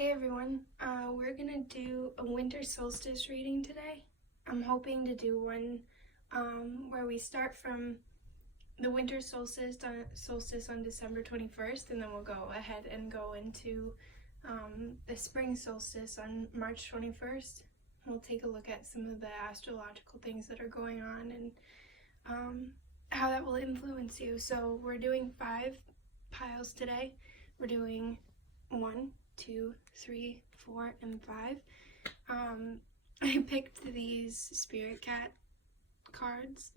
Hey everyone, we're gonna do a winter solstice reading today. I'm hoping to do one where we start from the winter solstice on December 21st, and then we'll go ahead and go into the spring solstice on March 21st. We'll take a look at some of the astrological things that are going on and how that will influence you. So we're doing 5 piles today. We're doing 1, 2, 3, 4, and 5. I picked these spirit cat cards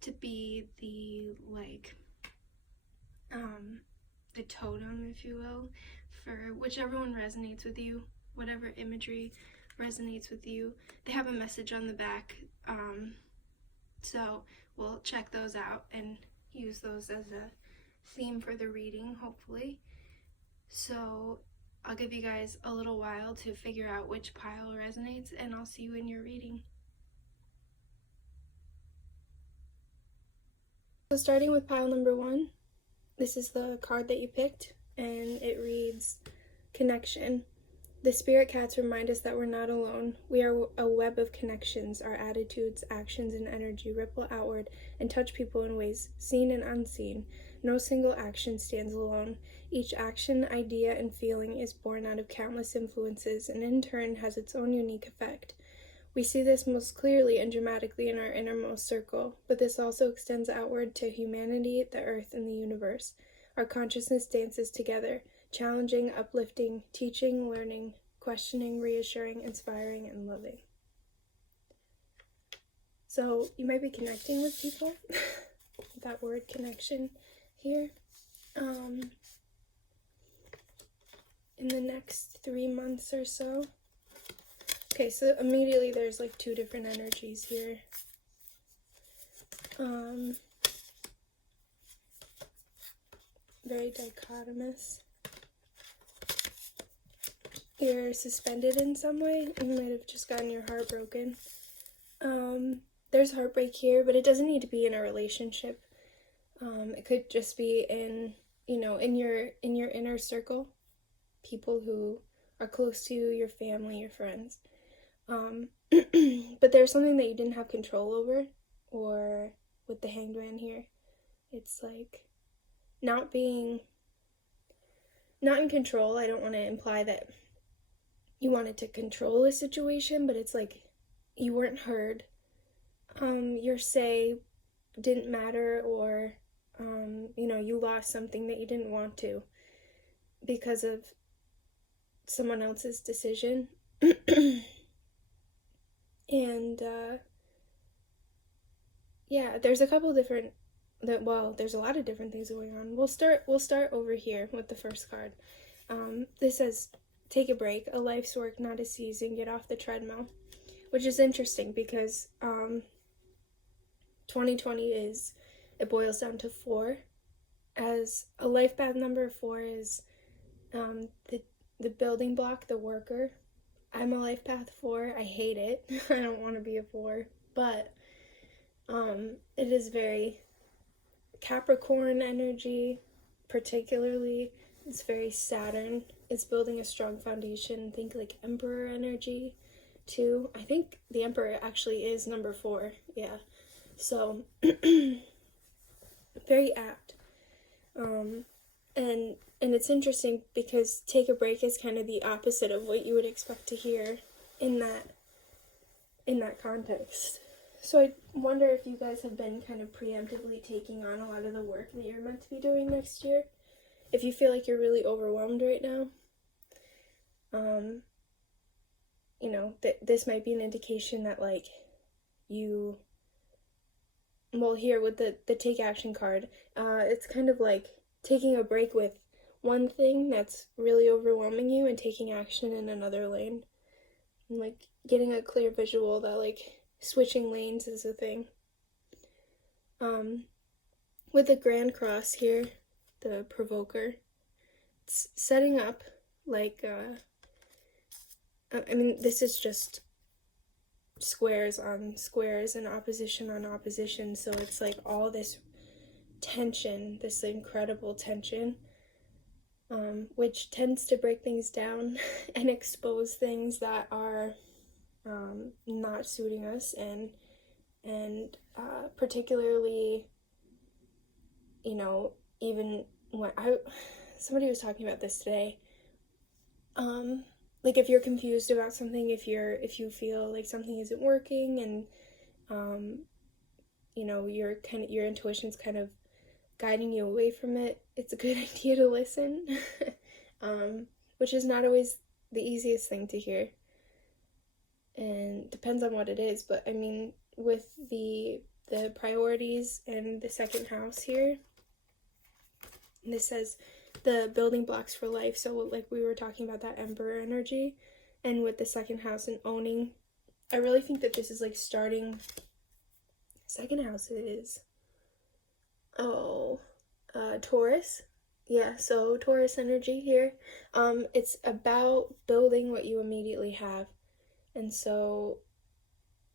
to be the the totem, if you will, for whichever one resonates with you, whatever imagery resonates with you. They have a message on the back, so we'll check those out and use those as a theme for the reading, hopefully. So I'll give you guys a little while to figure out which pile resonates, and I'll see you in your reading. So starting with pile number 1, this is the card that you picked, and it reads, Connection. The spirit cats remind us that we're not alone. We are a web of connections. Our attitudes, actions, and energy ripple outward and touch people in ways seen and unseen. No single action stands alone. Each action, idea, and feeling is born out of countless influences and in turn has its own unique effect. We see this most clearly and dramatically in our innermost circle, but this also extends outward to humanity, the earth, and the universe. Our consciousness dances together, challenging, uplifting, teaching, learning, questioning, reassuring, inspiring, and loving. So you might be connecting with people, that word connection here. In the next 3 months or so. Okay, so immediately there's like 2 different energies here. Very dichotomous. You're suspended in some way. You might have just gotten your heart broken. There's heartbreak here, but it doesn't need to be in a relationship. It could just be in, in your inner circle, people who are close to you, your family, your friends. But there's something that you didn't have control over, or with the Hanged Man here, it's like not in control. I don't want to imply that you wanted to control a situation, but it's like you weren't heard. Your say didn't matter, or you lost something that you didn't want to because of someone else's decision. And yeah, there's a couple different there's a lot of different things going on. We'll start over here with the first card. This says, take a break, a life's work, not a season, get off the treadmill, which is interesting because 2020 it boils down to 4, as a life path number. 4 is the building block, the worker. I'm a life path 4. I hate it. I don't want to be a 4, but it is very Capricorn energy, particularly. It's very Saturn. It's building a strong foundation. Think like Emperor energy too. I think the Emperor actually is number 4. Yeah. So very apt. And it's interesting because take a break is kind of the opposite of what you would expect to hear in that context. So I wonder if you guys have been kind of preemptively taking on a lot of the work that you're meant to be doing next year. If you feel like you're really overwhelmed right now, this might be an indication that here with the take action card, it's kind of like taking a break with one thing that's really overwhelming you and taking action in another lane. And getting a clear visual that switching lanes is a thing. With the Grand Cross here, the Provoker, it's setting up this is just squares on squares and opposition on opposition, so it's all this tension, this incredible tension which tends to break things down and expose things that are not suiting us, and particularly, you know, even when somebody was talking about this today, like if you're confused about something, if you feel like something isn't working, and you know, your intuition's kind of guiding you away from it, it's a good idea to listen. Which is not always the easiest thing to hear, and depends on what it is. But I mean, with the priorities and the second house here, this says the building blocks for life. So like we were talking about that Emperor energy, and with the second house and owning, I really think that this is like starting. Second house is Taurus. Yeah, so Taurus energy here. It's about building what you immediately have. And so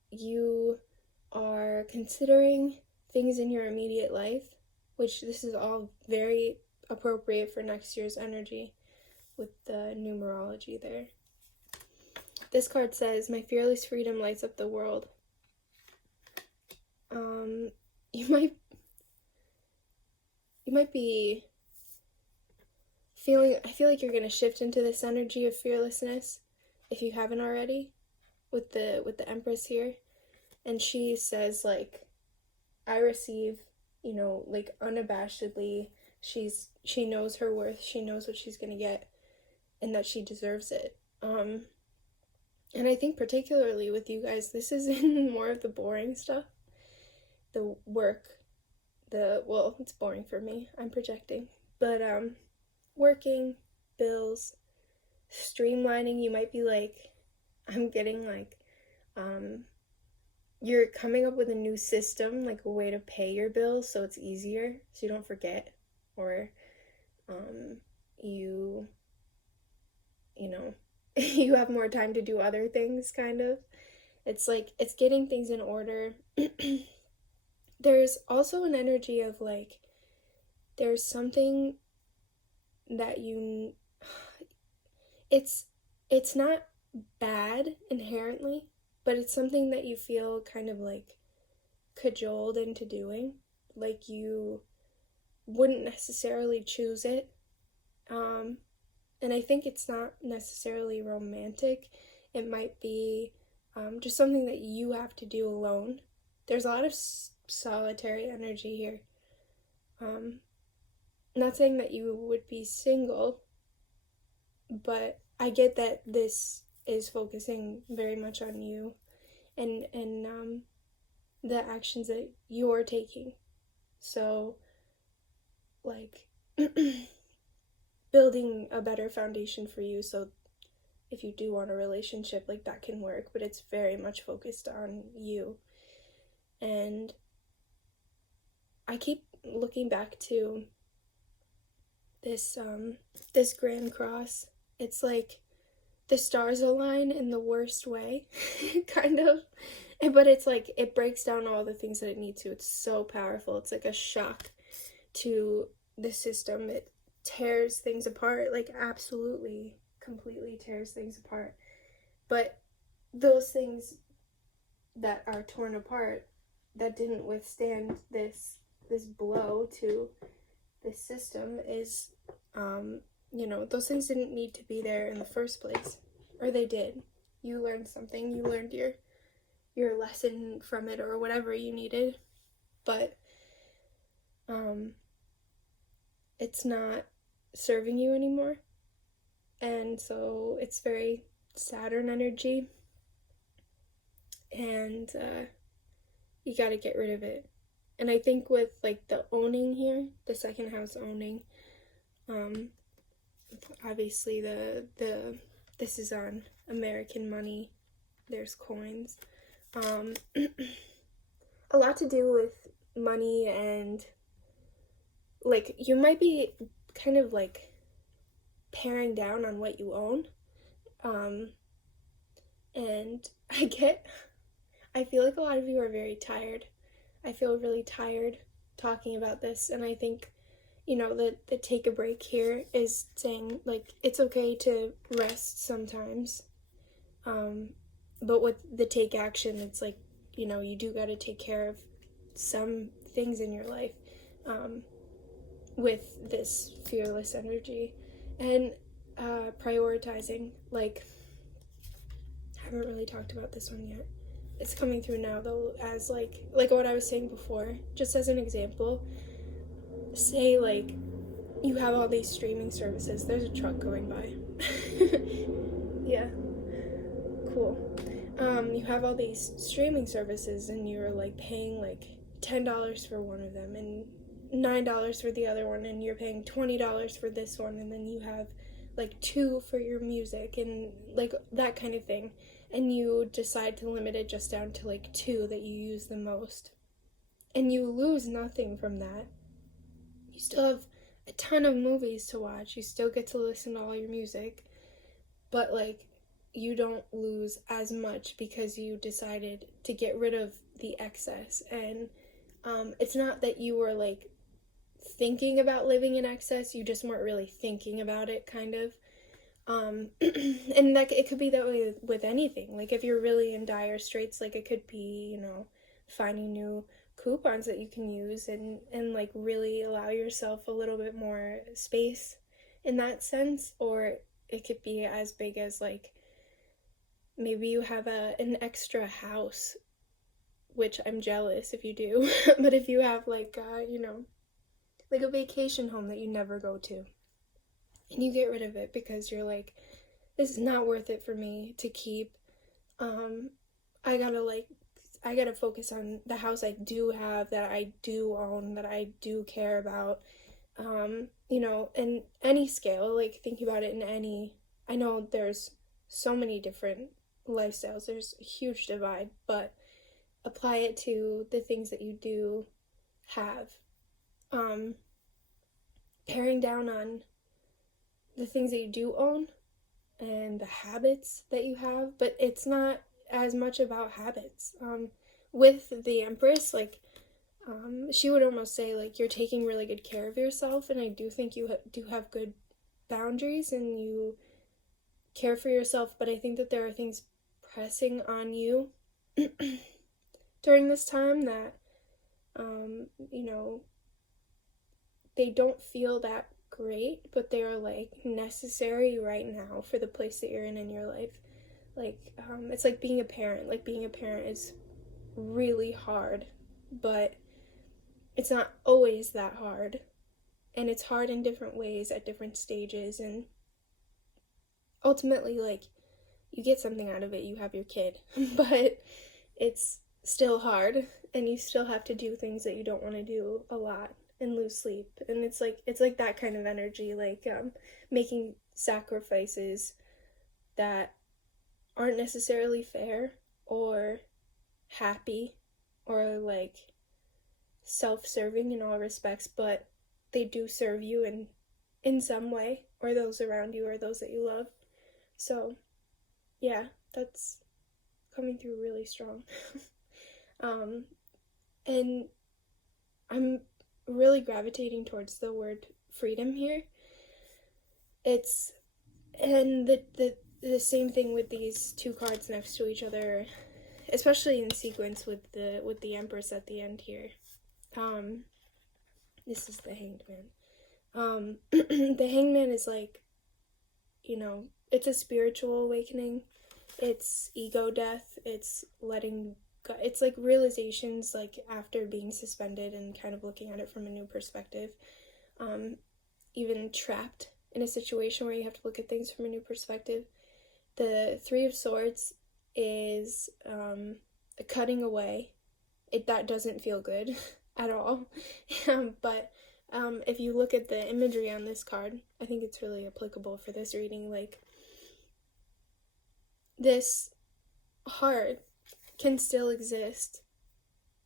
you are considering things in your immediate life, which this is all very appropriate for next year's energy with the numerology there. This card says, "My fearless freedom lights up the world." You might be feeling, I feel like you're going to shift into this energy of fearlessness if you haven't already, with the Empress here. And she says, like, I receive, you know, like unabashedly. She knows her worth, she knows what she's going to get, and that she deserves it. And I think particularly with you guys, this is in more of the boring stuff. The work, well, it's boring for me, I'm projecting, but working, bills, streamlining. You might be like, I'm getting like, you're coming up with a new system, like a way to pay your bills so it's easier, so you don't forget, or you know, you have more time to do other things, kind of. It's like, it's getting things in order. There's also an energy of like, there's something that it's not bad inherently, but it's something that you feel kind of like cajoled into doing. Like you wouldn't necessarily choose it. And I think it's not necessarily romantic. It might be just something that you have to do alone. There's a lot of solitary energy here. Not saying that you would be single, but I get that this is focusing very much on you and the actions that you're taking. So, like, building a better foundation for you, so if you do want a relationship, like, that can work, but it's very much focused on you. And I keep looking back to this Grand Cross. It's like the stars align in the worst way, kind of. But it's like, it breaks down all the things that it needs to. It's so powerful. It's like a shock to the system. It tears things apart, like absolutely, completely tears things apart. But those things that are torn apart, that didn't withstand this blow to this system, is you know, those things didn't need to be there in the first place, or they did. You learned something, you learned your lesson from it, or whatever you needed, but it's not serving you anymore. And so it's very Saturn energy, and you got to get rid of it. And I think with like the owning here, the second house owning, obviously this is on American money, there's coins, a lot to do with money, and like you might be kind of like paring down on what you own, and I feel like a lot of you are very tired. I feel really tired talking about this, and I think the take a break here is saying, like, it's okay to rest sometimes. But with the take action, it's like, you do got to take care of some things in your life with this fearless energy. And prioritizing, like, I haven't really talked about this one yet. It's coming through now, though, as like what I was saying before, just as an example. Say, like, you have all these streaming services. There's a truck going by. Yeah, cool. You have all these streaming services, and you're like paying like $10 for one of them and $9 for the other one, and you're paying $20 for this one, and then you have like 2 for your music and like that kind of thing, and you decide to limit it just down to like 2 that you use the most, and you lose nothing from that. You still have a ton of movies to watch, you still get to listen to all your music, but like you don't lose as much because you decided to get rid of the excess. And it's not that you were like thinking about living in excess, you just weren't really thinking about it, kind of. And that it could be that way with anything. Like if you're really in dire straits, like it could be, finding new coupons that you can use and like really allow yourself a little bit more space in that sense. Or it could be as big as like maybe you have an extra house, which I'm jealous if you do. But if you have like like a vacation home that you never go to, and you get rid of it because you're like, this is not worth it for me to keep. I gotta focus on the house I do have, that I do own, that I do care about. In any scale, like think about it in any, I know there's so many different lifestyles, there's a huge divide, but apply it to the things that you do have. Paring down on the things that you do own and the habits that you have, but it's not as much about habits. With the Empress, like, she would almost say, like, you're taking really good care of yourself, and I do think you do have good boundaries, and you care for yourself, but I think that there are things pressing on you during this time that, they don't feel that great, but they are like necessary right now for the place that you're in your life. Like, it's like being a parent. Like, being a parent is really hard, but it's not always that hard, and it's hard in different ways at different stages, and ultimately, like, you get something out of it, you have your kid, but it's still hard, and you still have to do things that you don't want to do a lot, and lose sleep, and it's like that kind of energy, like, making sacrifices that aren't necessarily fair, or happy, or like self-serving in all respects, but they do serve you in some way, or those around you, or those that you love. So yeah, that's coming through really strong. And I'm really gravitating towards the word freedom here. And the same thing with these 2 cards next to each other, especially in sequence with the Empress at the end here. This is the Hanged Man. The Hanged Man is like, it's a spiritual awakening. It's ego death. It's letting go. It's like realizations, like after being suspended and kind of looking at it from a new perspective. Even trapped in a situation where you have to look at things from a new perspective. The 3 of Swords is a cutting away. That doesn't feel good at all. But if you look at the imagery on this card, I think it's really applicable for this reading. Like, this heart can still exist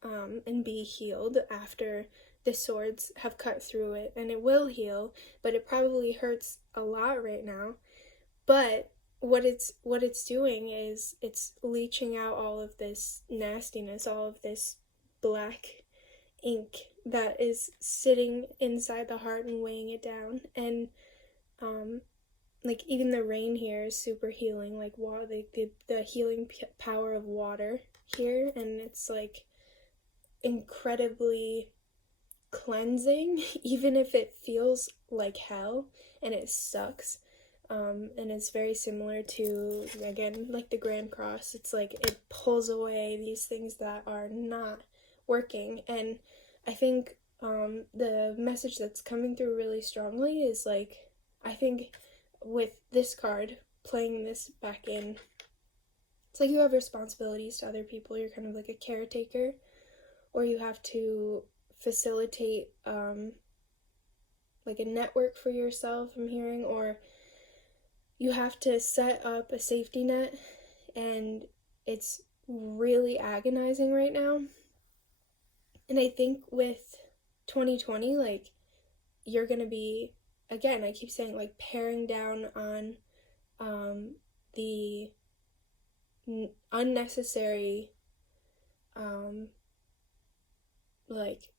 and be healed after the swords have cut through it, and it will heal, but it probably hurts a lot right now. But what it's doing is it's leaching out all of this nastiness, all of this black ink that is sitting inside the heart and weighing it down. And like even the rain here is super healing, like water, the healing power of water here, and it's like incredibly cleansing, even if it feels like hell and it sucks. And it's very similar to, again, like the Grand Cross. It's like it pulls away these things that are not working. And I think the message that's coming through really strongly is like, I think with this card, playing this back in, it's like you have responsibilities to other people. You're kind of like a caretaker, or you have to facilitate like a network for yourself, I'm hearing, or you have to set up a safety net, and it's really agonizing right now. And I think with 2020, like, you're gonna be, again, I keep saying, like, paring down on the unnecessary like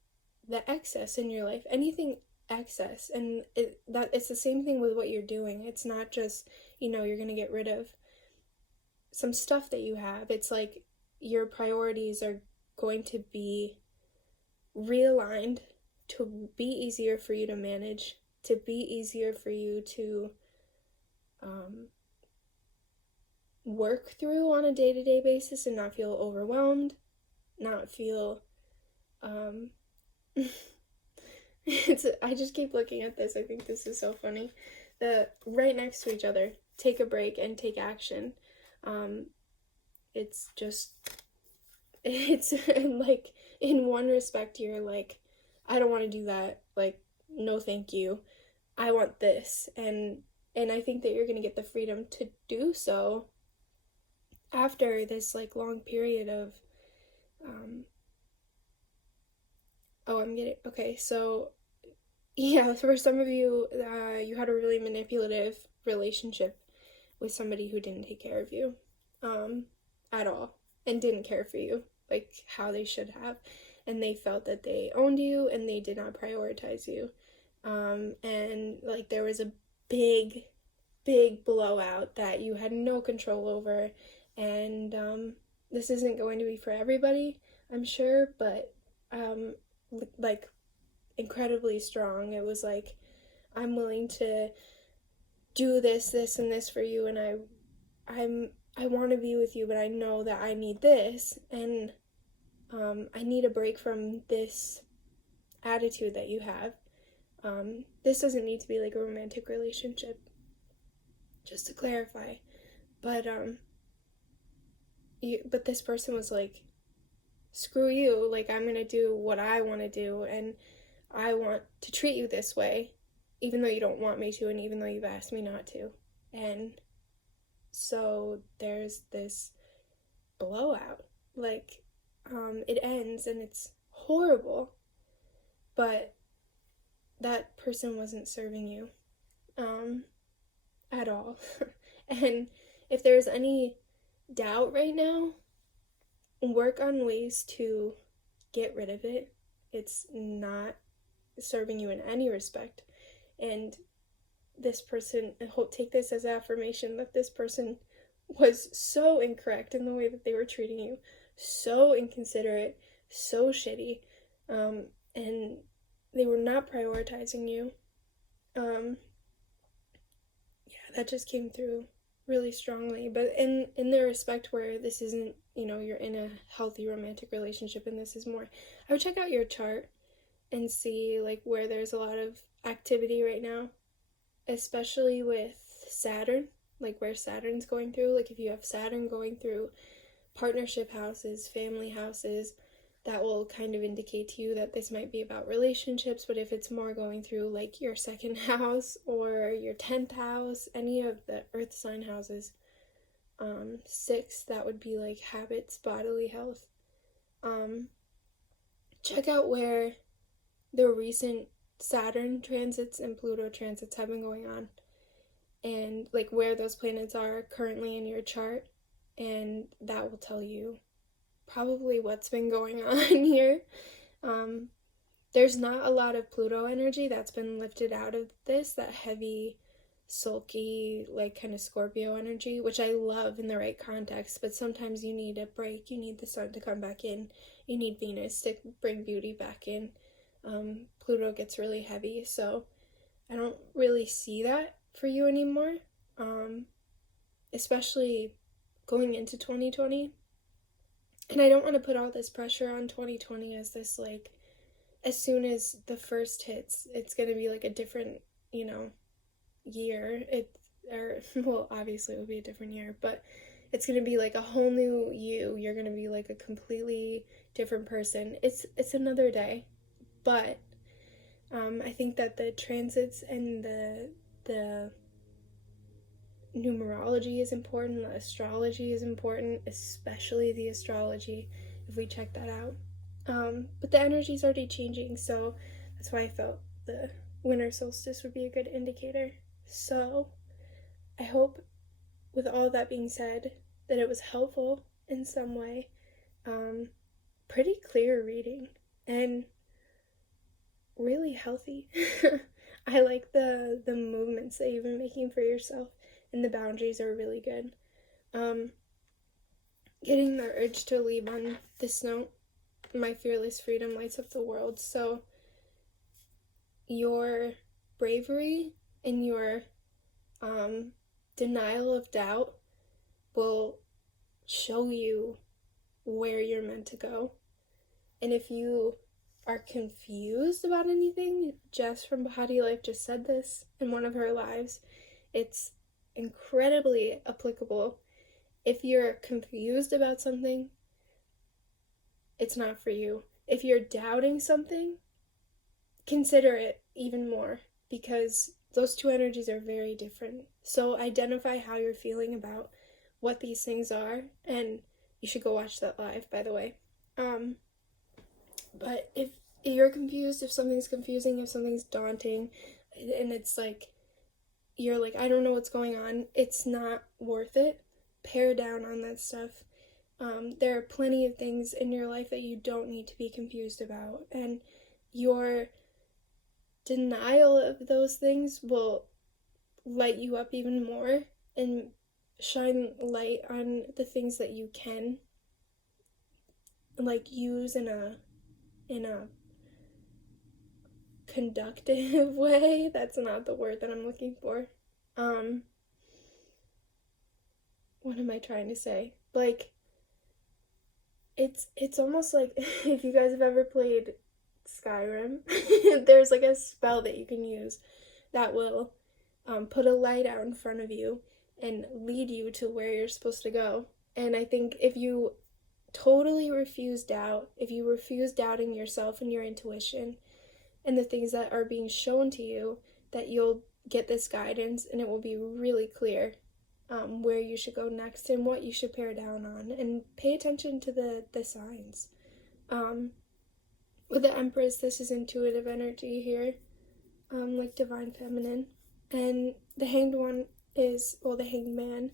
the excess in your life, anything excess. And it's the same thing with what you're doing. It's not just, you're gonna get rid of some stuff that you have. It's like your priorities are going to be realigned to be easier for you to manage, to be easier for you to work through on a day-to-day basis, and not feel overwhelmed, not feel I just keep looking at this. I think this is so funny. The right next to each other, take a break and take action. It's like, in one respect, you're like, I don't want to do that. Like, no, thank you. I want this. And I think that you're going to get the freedom to do so after this, like, long period of, okay, so, yeah, for some of you, you had a really manipulative relationship with somebody who didn't take care of you, at all, and didn't care for you, like, how they should have, and they felt that they owned you, and they did not prioritize you, and, like, there was a big blowout that you had no control over, and, this isn't going to be for everybody, I'm sure, but, like, incredibly strong. It was like, I'm willing to do this, and this for you, and I want to be with you, but I know that I need this, and I need a break from this attitude that you have. This doesn't need to be like a romantic relationship, just to clarify, but but this person was like, screw you, like, I'm gonna do what I want to do, and I want to treat you this way, even though you don't want me to, and even though you've asked me not to. And so there's this blowout, like, it ends, and it's horrible, but that person wasn't serving you, at all. And if there's any doubt right now, work on ways to get rid of it. It's not serving you in any respect. And this person, take this as affirmation that this person was so incorrect in the way that they were treating you, so inconsiderate, so shitty, and they were not prioritizing you. Yeah, that just came through really strongly. But in the respect where this isn't, you're in a healthy romantic relationship, and this is more, I would check out your chart and see, like, where there's a lot of activity right now, especially with Saturn, like where Saturn's going through. Like, if you have Saturn going through partnership houses, family houses, that will kind of indicate to you that this might be about relationships. But if it's more going through, like, your second house or your 10th house, any of the earth sign houses, 6, that would be like habits, bodily health. Check out where the recent Saturn transits and Pluto transits have been going on, and like where those planets are currently in your chart, and that will tell you probably what's been going on here. there's not a lot of Pluto energy that's been lifted out of this, that heavy, sulky, like kind of Scorpio energy, which I love in the right context, but sometimes you need a break. You need the sun to come back in. You need Venus to bring beauty back in. Pluto gets really heavy, so I don't really see that for you anymore, especially going into 2020. And I don't want to put all this pressure on 2020 as this, like, as soon as the first hits, it's going to be like a different, year. Well, obviously it will be a different year, but it's going to be like a whole new you. You're going to be like a completely different person. It's another day, but I think that the transits and the numerology is important, the astrology is important, especially the astrology, if we check that out. But the energy is already changing, so that's why I felt the winter solstice would be a good indicator. So I hope, with all that being said, that it was helpful in some way. Pretty clear reading and really healthy. I like the movements that you've been making for yourself, and the boundaries are really good. Getting the urge to leave on this note, my fearless freedom lights up the world. So your bravery and your denial of doubt will show you where you're meant to go. And if you are confused about anything, Jess from Bahati Life just said this in one of her lives, it's incredibly applicable. If you're confused about something, it's not for you. If you're doubting something, consider it even more, because those two energies are very different. So identify how you're feeling about what these things are, and you should go watch that live, by the way. But if you're confused, if something's confusing, if something's daunting, and it's like, you're like, I don't know what's going on, it's not worth it. Pare down on that stuff. There are plenty of things in your life that you don't need to be confused about, and your denial of those things will light you up even more and shine light on the things that you can, like, use in a conductive way. That's not the word that I'm looking for. What am I trying to say? Like, it's almost like if you guys have ever played Skyrim, there's like a spell that you can use that will put a light out in front of you and lead you to where you're supposed to go. And I think if you totally refuse doubt, if you refuse doubting yourself and your intuition and the things that are being shown to you, that you'll get this guidance and it will be really clear where you should go next and what you should pare down on, and pay attention to the signs. With the Empress, this is intuitive energy here, like divine feminine. And the Hanged One is, well, the Hanged Man,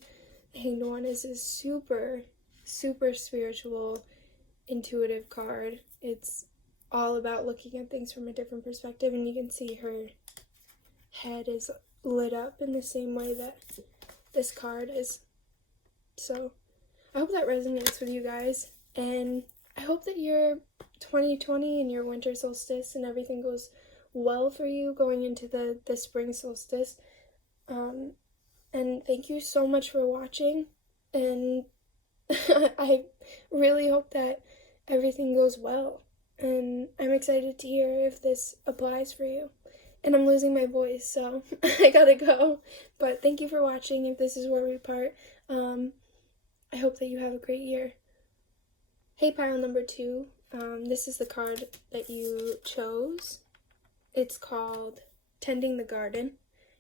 the Hanged One is a super, super spiritual, intuitive card. It's all about looking at things from a different perspective, and you can see her head is lit up in the same way that this card is. So I hope that resonates with you guys, and I hope that your 2020 and your winter solstice and everything goes well for you going into the spring solstice. And thank you so much for watching, and I really hope that everything goes well, and I'm excited to hear if this applies for you. And I'm losing my voice, so I gotta go. But thank you for watching. If this is where we part, I hope that you have a great year. Hey, pile number 2. This is the card that you chose. It's called Tending the Garden.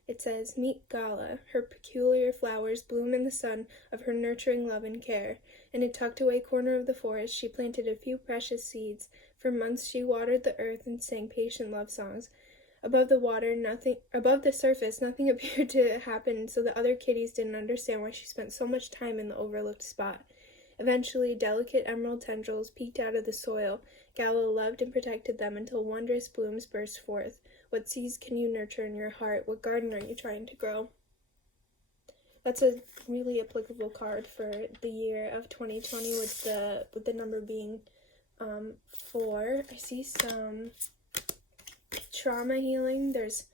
It says, meet Gala. Her peculiar flowers bloom in the sun of her nurturing love and care. In a tucked-away corner of the forest, she planted a few precious seeds. For months she watered the earth and sang patient love songs. Above the surface, nothing appeared to happen, so the other kitties didn't understand why she spent so much time in the overlooked spot. Eventually, delicate emerald tendrils peeked out of the soil. Gala loved and protected them until wondrous blooms burst forth. What seeds can you nurture in your heart? What garden are you trying to grow? That's a really applicable card for the year of 2020 with the number being 4. I see some trauma healing. There's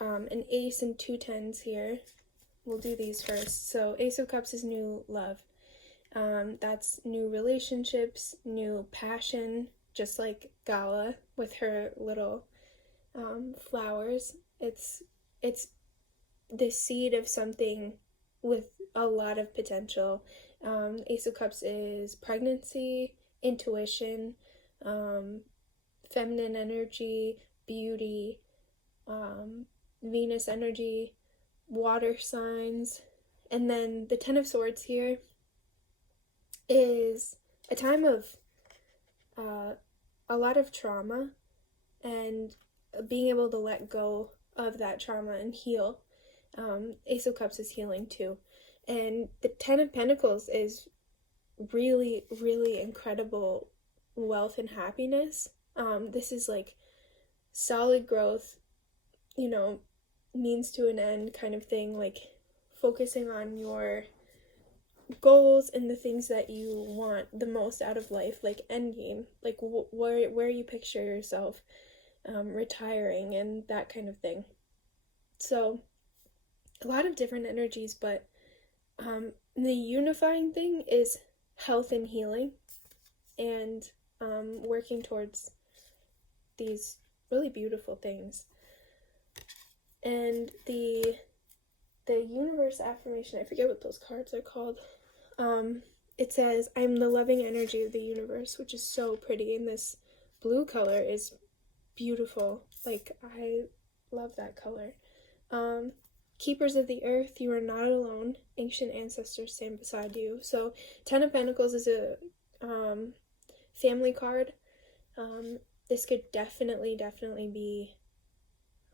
an ace and 2 tens here. We'll do these first. So Ace of Cups is new love. That's new relationships, new passion, just like Gala with her little flowers. It's the seed of something with a lot of potential. Ace of Cups is pregnancy, intuition, feminine energy, beauty, Venus energy, water signs. And then the Ten of Swords here is a time of a lot of trauma and being able to let go of that trauma and heal. Ace of Cups is healing too. And the Ten of Pentacles is really, really incredible wealth and happiness. This is like solid growth, means to an end kind of thing, like focusing on your goals and the things that you want the most out of life, like end game, like where you picture yourself retiring and that kind of thing. So a lot of different energies, but the unifying thing is health and healing, and working towards these really beautiful things. And the universe affirmation, I forget what those cards are called. It says, I'm the loving energy of the universe, which is so pretty, and this blue color is beautiful. Like, I love that color. Keepers of the earth, you are not alone. Ancient ancestors stand beside you. So Ten of Pentacles is a family card. This could definitely be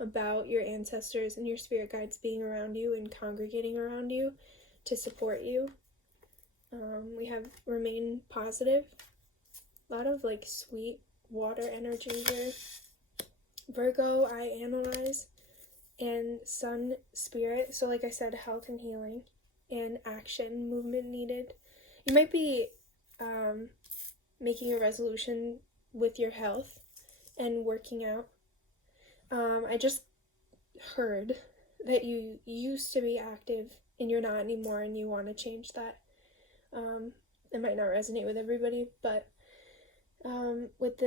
about your ancestors and your spirit guides being around you and congregating around you to support you. We have remain positive. A lot of like sweet water energy here. Virgo, I analyze. And Sun, spirit. So like I said, health and healing and action, movement needed. You might be making a resolution with your health and working out. I just heard that you used to be active and you're not anymore and you want to change that. It might not resonate with everybody, but with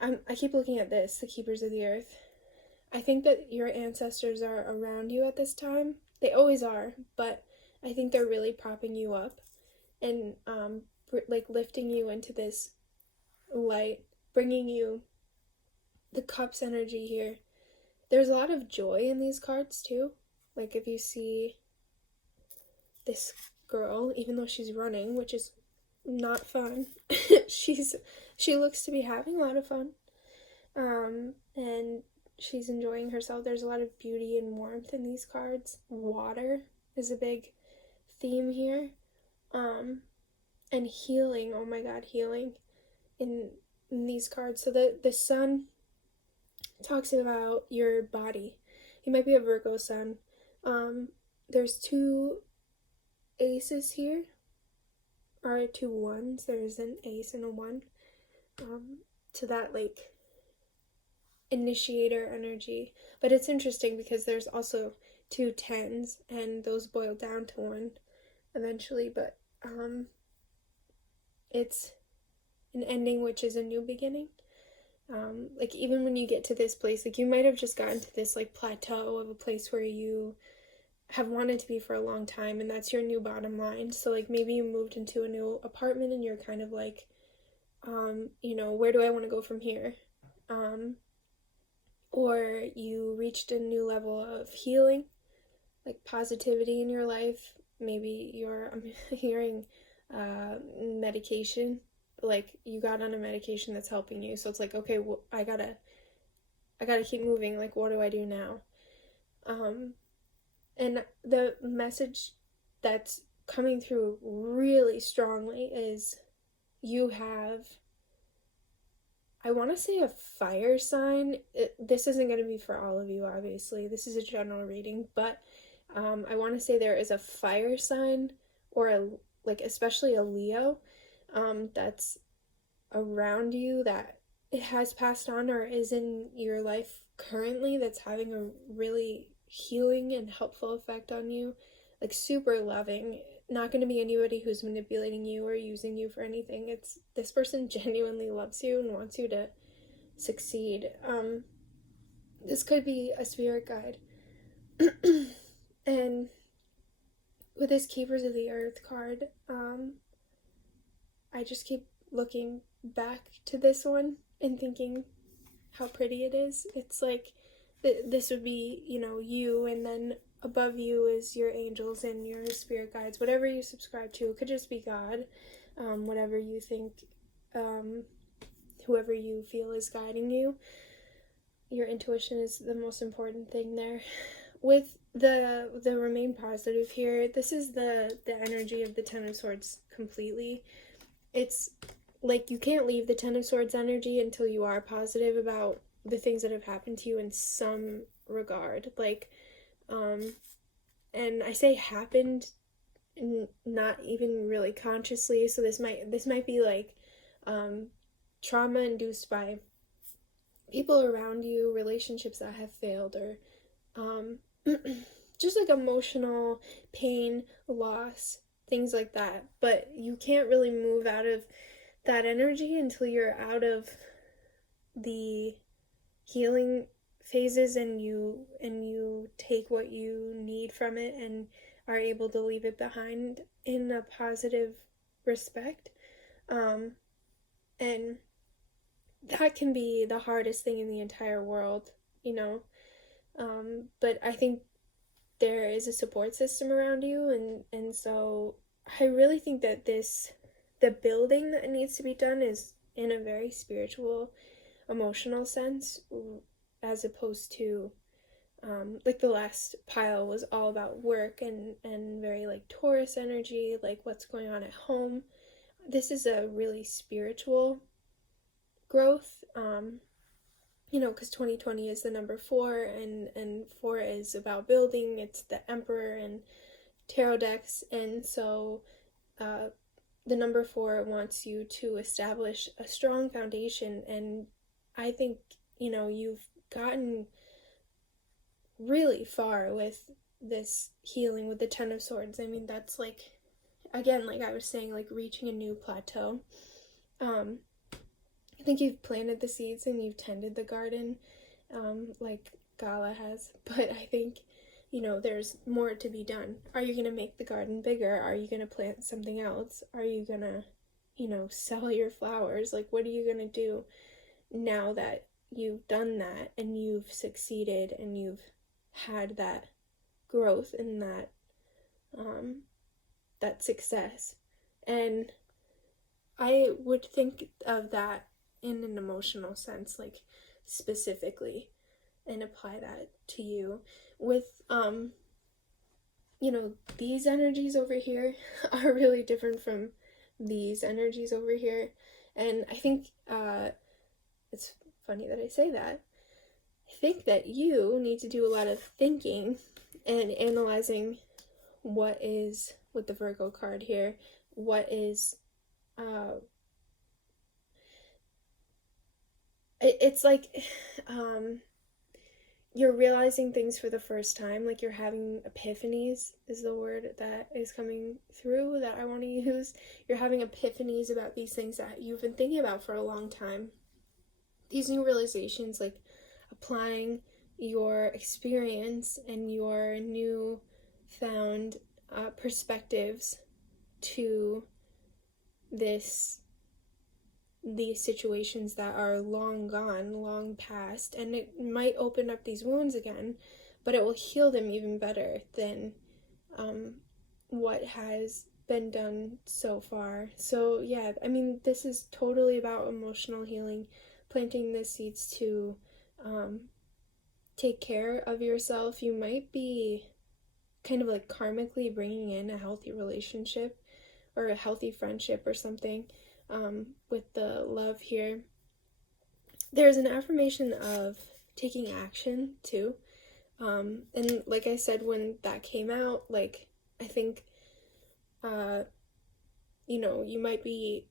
I keep looking at this, the Keepers of the Earth. I think that your ancestors are around you at this time. They always are, but I think they're really propping you up and like lifting you into this light, bringing you the Cups energy here. There's a lot of joy in these cards too. Like if you see this girl, even though she's running, which is not fun, she looks to be having a lot of fun. And she's enjoying herself. There's a lot of beauty and warmth in these cards. Water is a big theme here. And healing, oh my god, healing in these cards. So the Sun talks about your body. You might be a Virgo Sun. There's 2 aces here, or 2 ones. There's an ace and a 1. So that like initiator energy. But it's interesting because there's also 2 tens and those boil down to 1 eventually, but it's an ending which is a new beginning. Like even when you get to this place, like you might have just gotten to this like plateau of a place where you have wanted to be for a long time, and that's your new bottom line. So like maybe you moved into a new apartment and you're kind of like where do I want to go from here? Or you reached a new level of healing, like positivity in your life. Maybe I'm hearing medication, like you got on a medication that's helping you. So it's like, okay, well, I gotta keep moving. Like, what do I do now? And the message that's coming through really strongly is you have, I want to say, a fire sign. This isn't going to be for all of you, obviously. This is a general reading, but I want to say there is a fire sign, or like especially a Leo, that's around you, that it has passed on or is in your life currently, that's having a really healing and helpful effect on you, like super loving. Not going to be anybody who's manipulating you or using you for anything. It's this person genuinely loves you and wants you to succeed. This could be a spirit guide. And with this Keepers of the Earth card, I just keep looking back to this one and thinking how pretty it is. It's like this would be, you, and then above you is your angels and your spirit guides, whatever you subscribe to. It could just be God, whatever you think, whoever you feel is guiding you. Your intuition is the most important thing there. With the remain positive here, this is the energy of the Ten of Swords completely. It's like you can't leave the Ten of Swords energy until you are positive about the things that have happened to you in some regard. Like, and I say happened, not even really consciously. So this might be like trauma induced by people around you, relationships that have failed, or just like emotional pain, loss, things like that. But you can't really move out of that energy until you're out of the healing phases, and you take what you need from it and are able to leave it behind in a positive respect. And that can be the hardest thing in the entire world, but I think there is a support system around you, and so I really think that the building that needs to be done is in a very spiritual, emotional sense, as opposed to like the last pile was all about work and very like Taurus energy, like what's going on at home. This is a really spiritual growth, because 2020 is the number 4, and 4 is about building. It's the Emperor and tarot decks, and so the number 4 wants you to establish a strong foundation. And I think you've gotten really far with this healing with the Ten of Swords. I mean, that's like, again, like I was saying, like reaching a new plateau. I think you've planted the seeds and you've tended the garden, like Gala has, but I think, there's more to be done. Are you going to make the garden bigger? Are you going to plant something else? Are you going to, sell your flowers? Like, what are you going to do now that you've done that and you've succeeded and you've had that growth and that success? And I would think of that in an emotional sense, like specifically, and apply that to you. With these energies over here are really different from these energies over here. And I think it's funny that I say that. I think that you need to do a lot of thinking and analyzing what is, with the Virgo card here, what is it's like you're realizing things for the first time, like you're having epiphanies is the word that is coming through that I want to use. You're having epiphanies about these things that you've been thinking about for a long time. These new realizations, like applying your experience and your new found perspectives to these situations that are long gone, long past, and it might open up these wounds again, but it will heal them even better than what has been done so far. So yeah, I mean, this is totally about emotional healing, planting the seeds to take care of yourself. You might be kind of like karmically bringing in a healthy relationship or a healthy friendship or something, with the love here. There's an affirmation of taking action too. And like I said, when that came out, like, I think, you know, you might be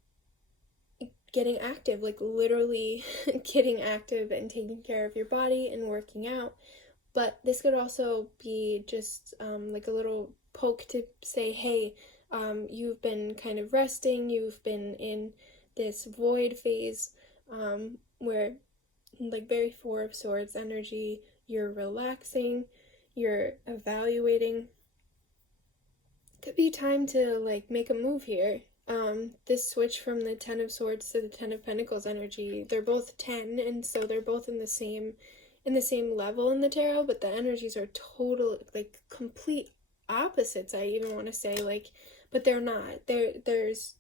getting active, like literally getting active and taking care of your body and working out. But this could also be just like a little poke to say, hey, you've been kind of resting, you've been in this void phase, where, like, very Four of Swords energy, you're relaxing, you're evaluating. Could be time to, like, make a move here. This switch from the Ten of Swords to the Ten of Pentacles energy, they're both 10, and so they're both in the same level in the tarot, but the energies are total, like, complete opposites, I even want to say, like, but they're not. There's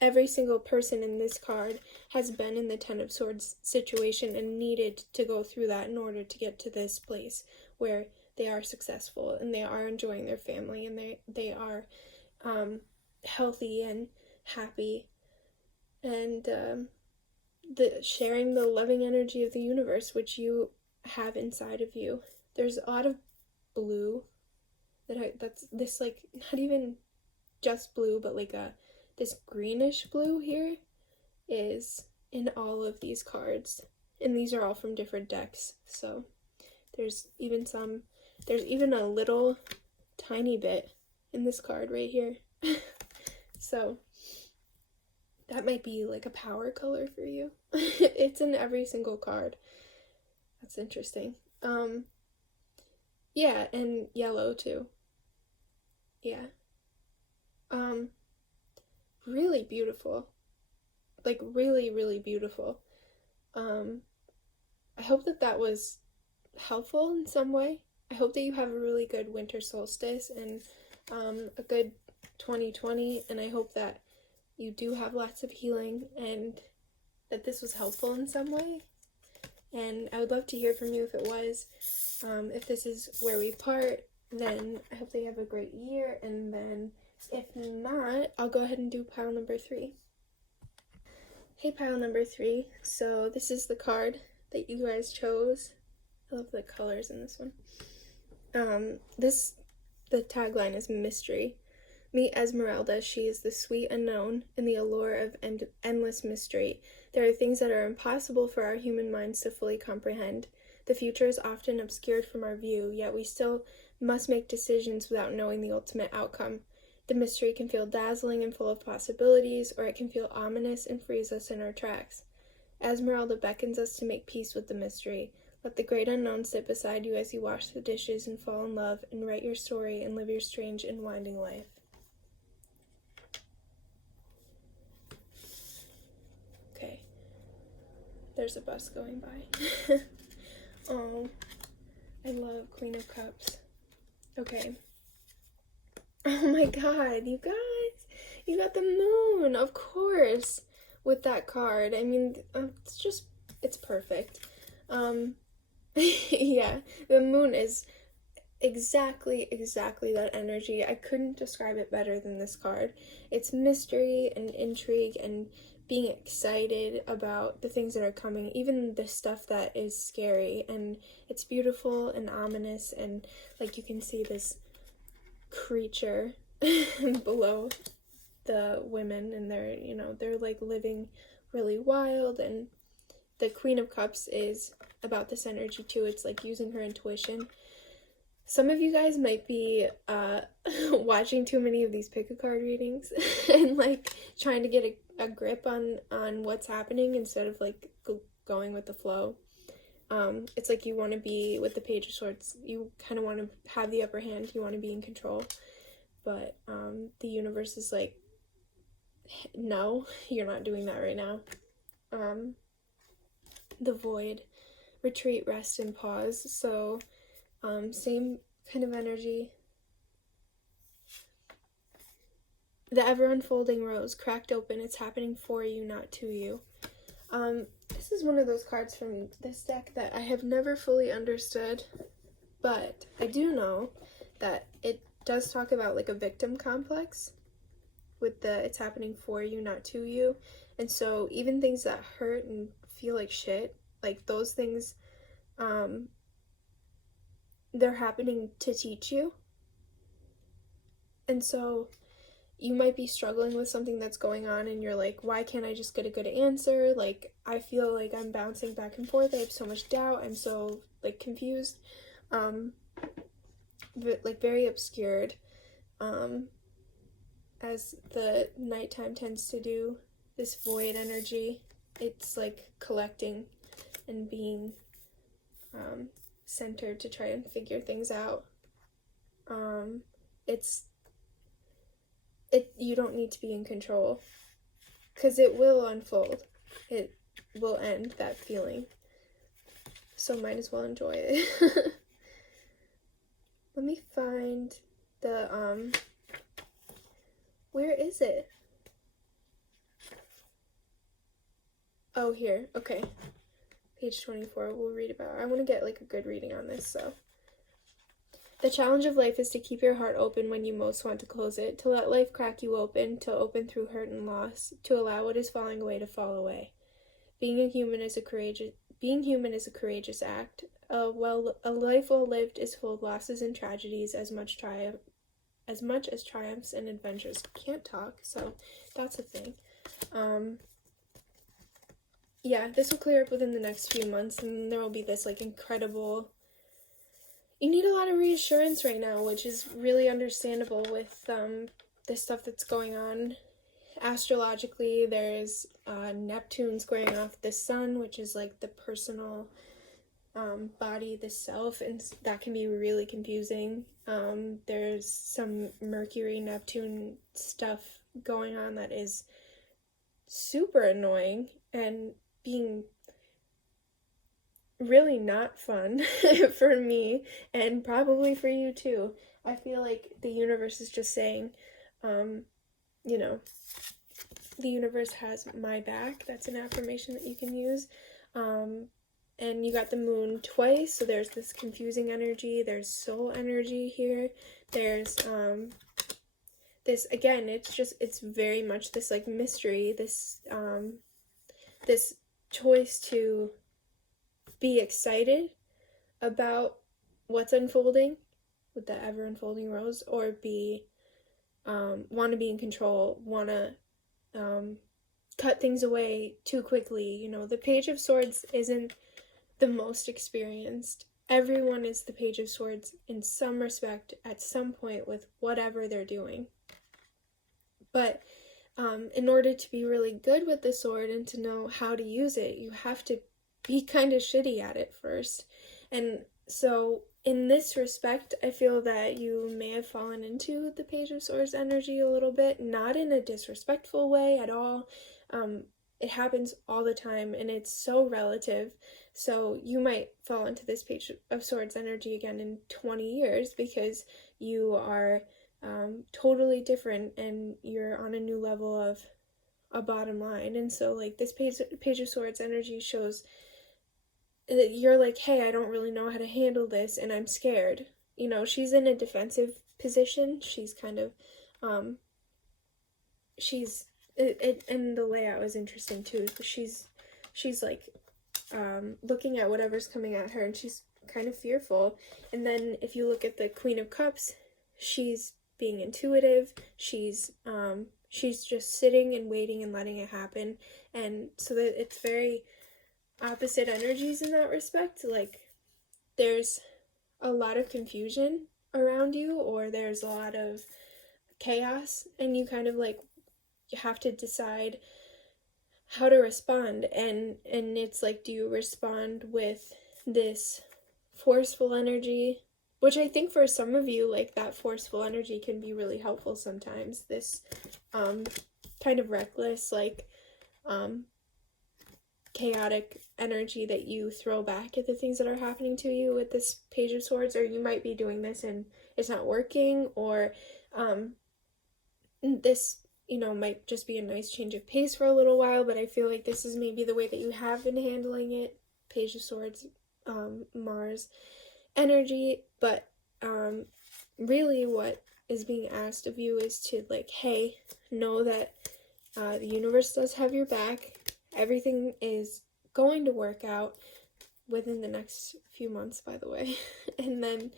every single person in this card has been in the Ten of Swords situation and needed to go through that in order to get to this place where they are successful and they are enjoying their family and they are healthy and happy, and the sharing the loving energy of the universe, which you have inside of you. There's a lot of blue that's this, like, not even just blue, but like this greenish blue here is in all of these cards, and these are all from different decks. So there's even a little tiny bit in this card right here. So that might be like a power color for you. It's in every single card. That's interesting. Yeah, and yellow too. Yeah. Really beautiful. Like, really, really beautiful. I hope that was helpful in some way. I hope that you have a really good winter solstice and a good 2020, and I hope that you do have lots of healing and that this was helpful in some way. And I would love to hear from you if it was. If this is where we part, then I hope that you have a great year, and then if not, I'll go ahead and do pile number 3. Hey, pile number 3. So this is the card that you guys chose. I love the colors in this one. The tagline is mystery. Meet Esmeralda. She is the sweet unknown and the allure of endless mystery. There are things that are impossible for our human minds to fully comprehend. The future is often obscured from our view, yet we still must make decisions without knowing the ultimate outcome. The mystery can feel dazzling and full of possibilities, or it can feel ominous and freeze us in our tracks. Esmeralda beckons us to make peace with the mystery. Let the great unknown sit beside you as you wash the dishes and fall in love and write your story and live your strange and winding life. Okay. There's a bus going by. Oh, I love Queen of Cups. Okay. Oh my god, you guys! You got the moon, of course, with that card. I mean, it's perfect. Yeah, the moon is exactly that energy. I couldn't describe it better than this card. It's mystery and intrigue and being excited about the things that are coming, even the stuff that is scary, and it's beautiful and ominous, and like you can see this creature below the women, and they're like living really wild, and the Queen of Cups is about this energy too. It's like using her intuition. Some of you guys might be watching too many of these pick-a-card readings and like trying to get a grip on what's happening instead of like going with the flow. It's like you want to be with the Page of Swords. You kind of want to have the upper hand. You want to be in control. But the universe is like, no, you're not doing that right now. The Void, retreat, rest, and pause. So same kind of energy. The ever-unfolding rose, cracked open. It's happening for you, not to you. This is one of those cards from this deck that I have never fully understood, but I do know that it does talk about like a victim complex with the it's happening for you, not to you. And so even things that hurt and feel like shit, like those things, they're happening to teach you. And so you might be struggling with something that's going on and you're like, why can't I just get a good answer? Like, I feel like I'm bouncing back and forth. I have so much doubt. I'm so like confused, like very obscured, as the nighttime tends to do. This void energy, it's like collecting and being centered to try and figure things out. You don't need to be in control, because it will unfold. It will end, that feeling. So might as well enjoy it. Let me find the, where is it? Oh, here. Okay. Page 24, we'll read about. I want to get like a good reading on this, so. The challenge of life is to keep your heart open when you most want to close it, to let life crack you open, to open through hurt and loss, to allow what is falling away to fall away. Being human is a courageous act. A life well lived is full of losses and tragedies, as much as triumphs and adventures. Can't talk, so that's a thing. Yeah, this will clear up within the next few months, and there will be this like incredible. You need a lot of reassurance right now, which is really understandable with this stuff that's going on. Astrologically, there's Neptune squaring off the sun, which is like the personal body, the self, and that can be really confusing. There's some Mercury-Neptune stuff going on that is super annoying and being really not fun for me, and probably for you too. I feel like the universe is just saying, you know, the universe has my back. That's an affirmation that you can use. And you got the moon twice, so there's this confusing energy, there's soul energy here, there's this, again, it's very much this like mystery, this this choice to be excited about what's unfolding with the ever unfolding rose, or be want to be in control, want to cut things away too quickly. You know, the Page of Swords isn't the most experienced. Everyone is the Page of Swords in some respect at some point with whatever they're doing. But in order to be really good with the sword and to know how to use it, you have to be kind of shitty at it first. And so in this respect, I feel that you may have fallen into the Page of Swords energy a little bit, not in a disrespectful way at all. It happens all the time, and it's so relative. So you might fall into this Page of Swords energy again in 20 years because you are totally different and you're on a new level of a bottom line. And so like this Page of Swords energy shows that you're like, hey, I don't really know how to handle this and I'm scared. You know, she's in a defensive position. She's kind of and the layout is interesting too. She's like looking at whatever's coming at her, and she's kind of fearful. And then if you look at the Queen of Cups, she's being intuitive. She's just sitting and waiting and letting it happen. And so that it's very opposite energies in that respect. Like there's a lot of confusion around you, or there's a lot of chaos, and you kind of like you have to decide how to respond. And it's like, do you respond with this forceful energy, which I think for some of you, like that forceful energy can be really helpful sometimes. This kind of reckless, like chaotic energy that you throw back at the things that are happening to you with this Page of Swords. Or you might be doing this and it's not working, or this, you know, might just be a nice change of pace for a little while, but I feel like this is maybe the way that you have been handling it. Page of Swords, Mars energy. But really what is being asked of you is to, like, hey, know that the universe does have your back. Everything is going to work out within the next few months, by the way. And then,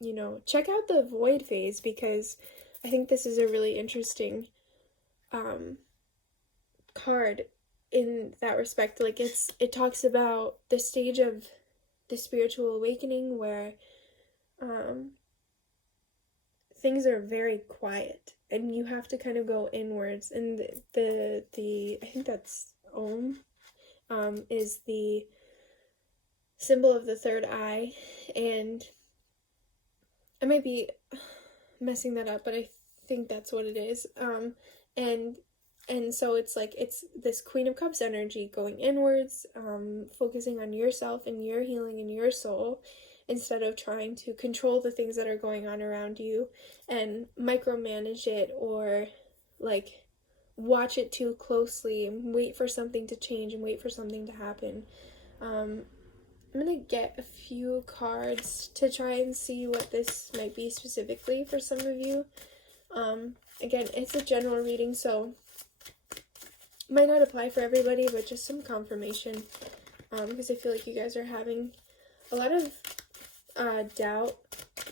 you know, check out the void phase, because I think this is a really interesting card in that respect. Like, it talks about the stage of the spiritual awakening where things are very quiet and you have to kind of go inwards, and the I think that's Om is the symbol of the third eye, and I might be messing that up, but I think that's what it is. And so it's like, it's this Queen of Cups energy going inwards, focusing on yourself and your healing and your soul, instead of trying to control the things that are going on around you and micromanage it, or like watch it too closely and wait for something to change and wait for something to happen. I'm gonna get a few cards to try and see what this might be specifically for some of you. Again, it's a general reading, so might not apply for everybody, but just some confirmation, because I feel like you guys are having a lot of doubt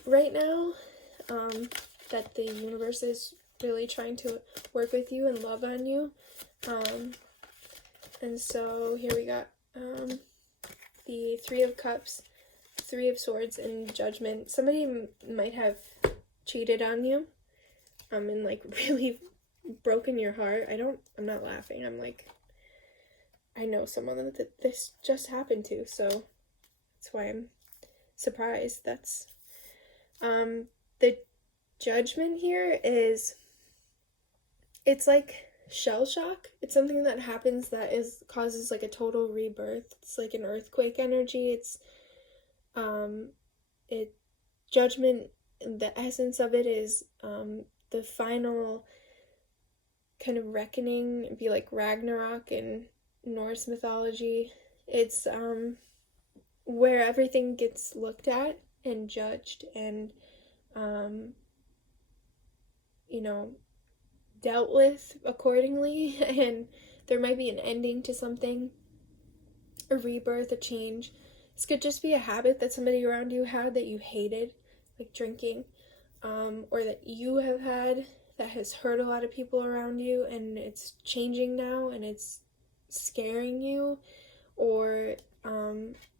right now, that the universe is really trying to work with you and love on you. And so here we got the Three of Cups, Three of Swords, and Judgment. Somebody might have cheated on you, and like really broken your heart. I'm not laughing. I'm like, I know someone that this just happened to, so that's why I'm surprised. That's the Judgment here is, it's like shell shock. It's something that happens that causes like a total rebirth. It's like an earthquake energy. It's Judgment, the essence of it is the final kind of reckoning. It'd be like Ragnarok in Norse mythology. It's where everything gets looked at and judged and you know, dealt with accordingly, and there might be an ending to something, a rebirth, a change. This could just be a habit that somebody around you had that you hated, like drinking, or that you have had that has hurt a lot of people around you, and it's changing now and it's scaring you, or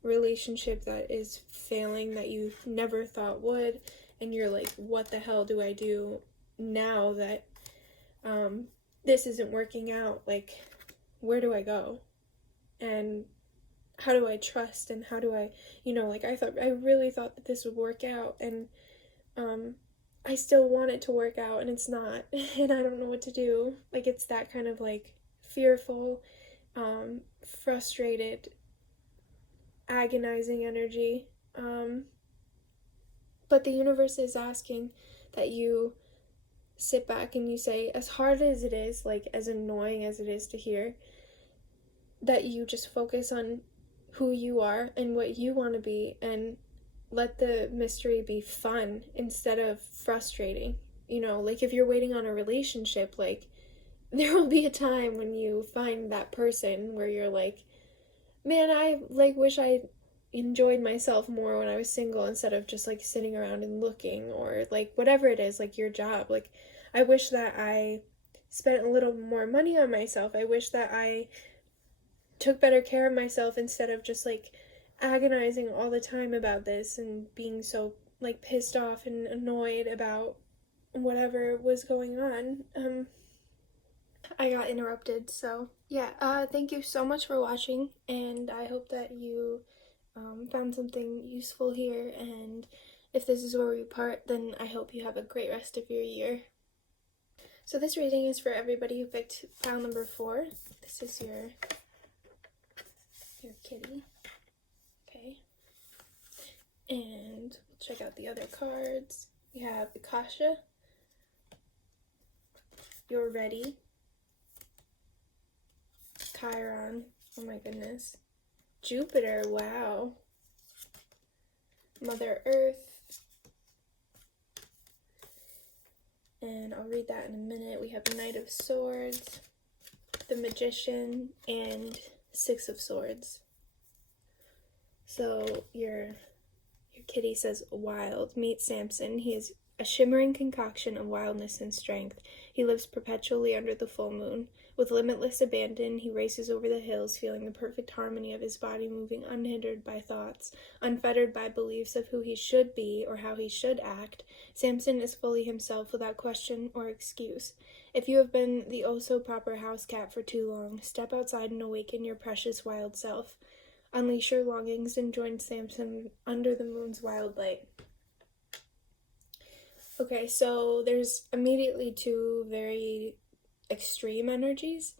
relationship that is failing that you never thought would, and you're like, what the hell do I do now that this isn't working out? Like, where do I go? And how do I trust? And how do I, you know, like, I really thought that this would work out, and I still want it to work out, and it's not, and I don't know what to do. Like, it's that kind of like fearful, frustrated, agonizing energy. But the universe is asking that you sit back and you say, as hard as it is, like as annoying as it is to hear, that you just focus on who you are and what you want to be, and let the mystery be fun instead of frustrating. You know, like if you're waiting on a relationship, like there will be a time when you find that person where you're like, man, I like wish I enjoyed myself more when I was single, instead of just like sitting around and looking, or like whatever it is, like your job. Like, I wish that I spent a little more money on myself. I wish that I took better care of myself, instead of just like agonizing all the time about this and being so like pissed off and annoyed about whatever was going on. I got interrupted, so yeah, thank you so much for watching, and I hope that you found something useful here, and if this is where we part, then I hope you have a great rest of your year. So this reading is for everybody who picked pile number 4. This is your kitty. Okay. And we'll check out the other cards. We have the Kasha. You're ready. Chiron. Oh my goodness. Jupiter. Wow. Mother Earth. and I'll read that in a minute. We have Knight of Swords, the Magician, and Six of Swords. So your kitty says, wild. Meet Samson. He is a shimmering concoction of wildness and strength. He lives perpetually under the full moon. With limitless abandon, he races over the hills, feeling the perfect harmony of his body, moving unhindered by thoughts, unfettered by beliefs of who he should be or how he should act. Samson is fully himself without question or excuse. If you have been the oh-so-proper house cat for too long, step outside and awaken your precious wild self. Unleash your longings and join Samson under the moon's wild light. Okay, so there's immediately two very extreme energies.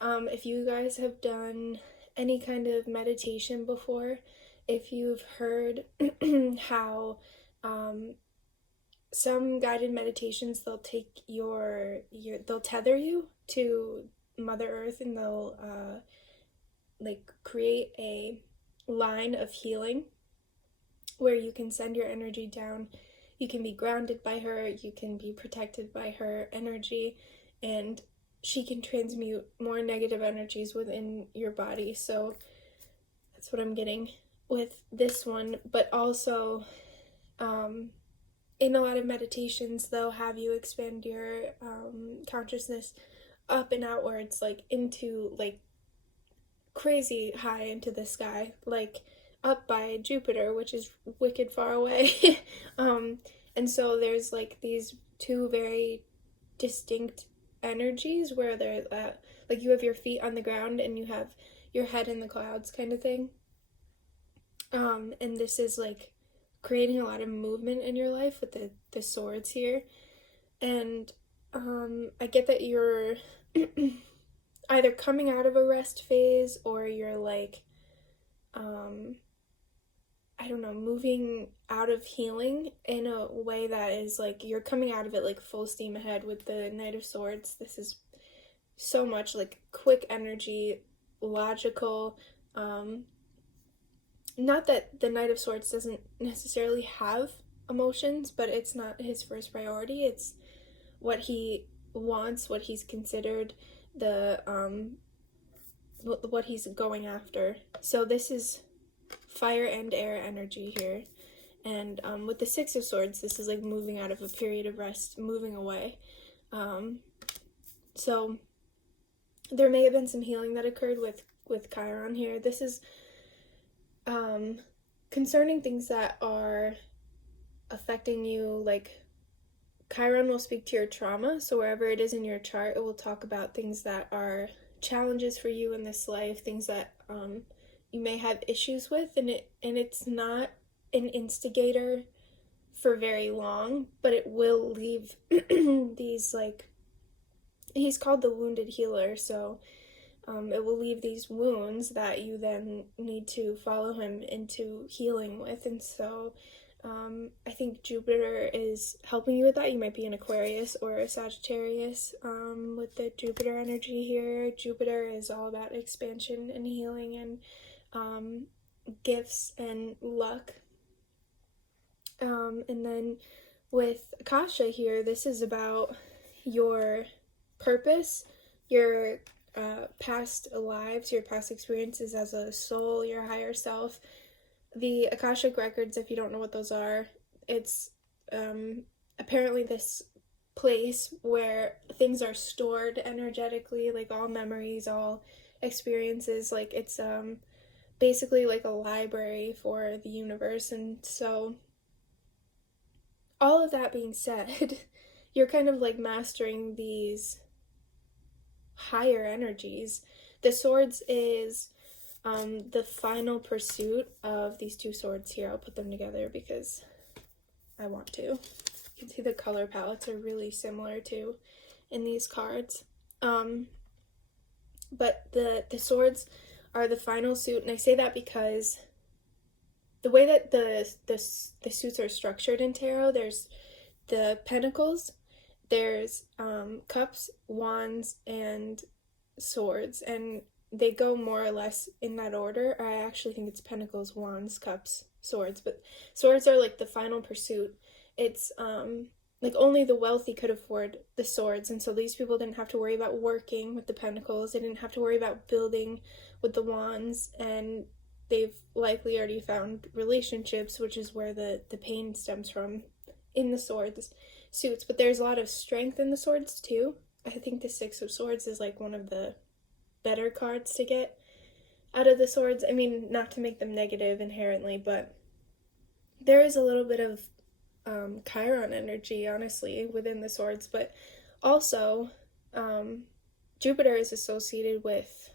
If you guys have done any kind of meditation before, if you've heard how some guided meditations, they'll take they'll tether you to Mother Earth, and they'll like create a line of healing where you can send your energy down. You can be grounded by her, you can be protected by her energy, and she can transmute more negative energies within your body. So that's what I'm getting with this one. But also, in a lot of meditations, they'll have you expand your consciousness up and outwards, like into like crazy high into the sky, like up by Jupiter, which is wicked far away. And so there's like these two very distinct energies where they're like you have your feet on the ground and you have your head in the clouds kind of thing. And this is like creating a lot of movement in your life with the swords here. And I get that you're either coming out of a rest phase, or you're like I don't know, moving out of healing in a way that is like you're coming out of it like full steam ahead with the Knight of Swords. This is so much like quick energy, logical. Not that the Knight of Swords doesn't necessarily have emotions, but it's not his first priority. It's what he wants, what he's considered, what he's going after. So this is fire and air energy here. And with the Six of Swords, this is like moving out of a period of rest, moving away. So there may have been some healing that occurred with Chiron here. This is concerning things that are affecting you. Like Chiron will speak to your trauma, so wherever it is in your chart, it will talk about things that are challenges for you in this life, things that you may have issues with, and it's not an instigator for very long, but it will leave these, like, he's called the wounded healer, so it will leave these wounds that you then need to follow him into healing with. And so I think Jupiter is helping you with that. You might be an Aquarius or a Sagittarius with the Jupiter energy here. Jupiter is all about expansion and healing and gifts and luck. And then with Akasha here, this is about your purpose, your past lives, your past experiences as a soul, your higher self. The Akashic records, if you don't know what those are, it's apparently this place where things are stored energetically, like all memories, all experiences. Like it's basically like a library for the universe. And so all of that being said, you're kind of like mastering these higher energies. The swords is the final pursuit of these two swords here. I'll put them together because I want to. You can see the color palettes are really similar too in these cards. But the swords are the final suit, and I say that because the way that the suits are structured in tarot, there's the pentacles, there's cups, wands, and swords, and they go more or less in that order. I actually think it's pentacles, wands, cups, swords, but swords are like the final pursuit. It's like only the wealthy could afford the swords, and so these people didn't have to worry about working with the pentacles, they didn't have to worry about building with the wands, and they've likely already found relationships, which is where the pain stems from in the swords suits. But there's a lot of strength in the swords too. I think the Six of Swords is like one of the better cards to get out of the swords. I mean, not to make them negative inherently, but there is a little bit of Chiron energy, honestly, within the swords. But also, Jupiter is associated with,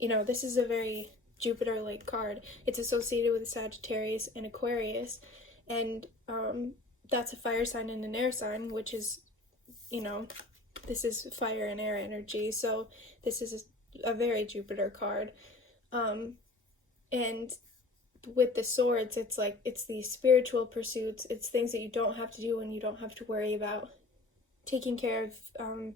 this is a very Jupiter-like card. It's associated with Sagittarius and Aquarius, and that's a fire sign and an air sign, which is, this is fire and air energy, so this is a very Jupiter card. And with the swords, it's like, it's these spiritual pursuits, it's things that you don't have to do and you don't have to worry about taking care of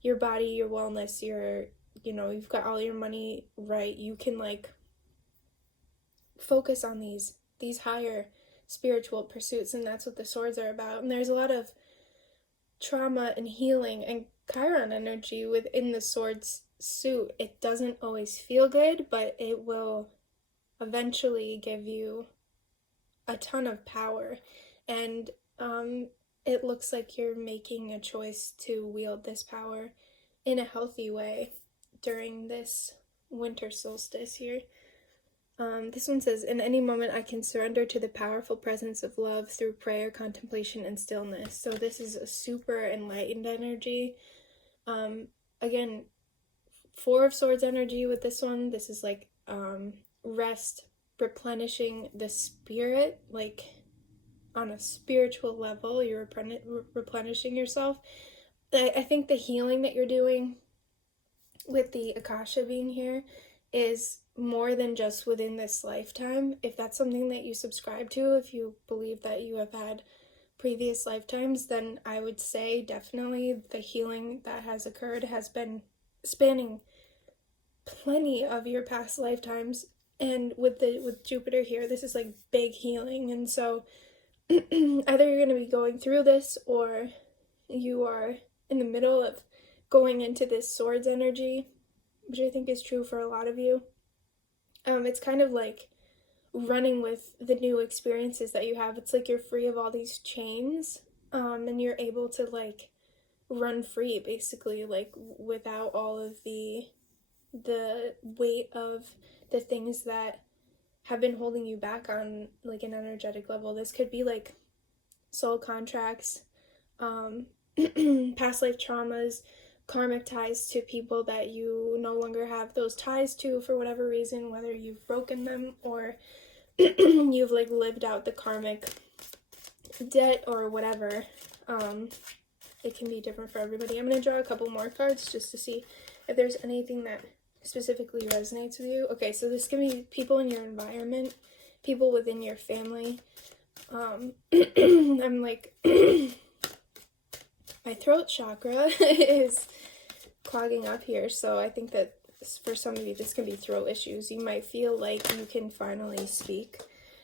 your body, your wellness, you've got all your money right, you can like focus on these higher spiritual pursuits, and that's what the swords are about. And there's a lot of trauma and healing and Chiron energy within the swords suit. It doesn't always feel good, but it will eventually give you a ton of power, and it looks like you're making a choice to wield this power in a healthy way during this winter solstice here. This one says, in any moment I can surrender to the powerful presence of love through prayer, contemplation, and stillness. So this is a super enlightened energy. Again, Four of Swords energy with this one. This is like rest, replenishing the spirit, like on a spiritual level, you're replenishing yourself. I think the healing that you're doing with the Akasha being here is more than just within this lifetime. If that's something that you subscribe to, if you believe that you have had previous lifetimes, then I would say definitely the healing that has occurred has been spanning plenty of your past lifetimes. And with Jupiter here, this is like big healing. And so either you're going to be going through this, or you are in the middle of going into this swords energy, which I think is true for a lot of you. It's kind of like running with the new experiences that you have. It's like you're free of all these chains, and you're able to like run free, basically, like without all of the weight of the things that have been holding you back on like an energetic level. This could be like soul contracts, past life traumas, karmic ties to people that you no longer have those ties to for whatever reason, whether you've broken them or you've like lived out the karmic debt or whatever. It can be different for everybody. I'm going to draw a couple more cards just to see if there's anything that specifically resonates with you. Okay, so this can be people in your environment, people within your family. I'm like my throat chakra is clogging up here, so I think that for some of you this can be throat issues. You might feel like you can finally speak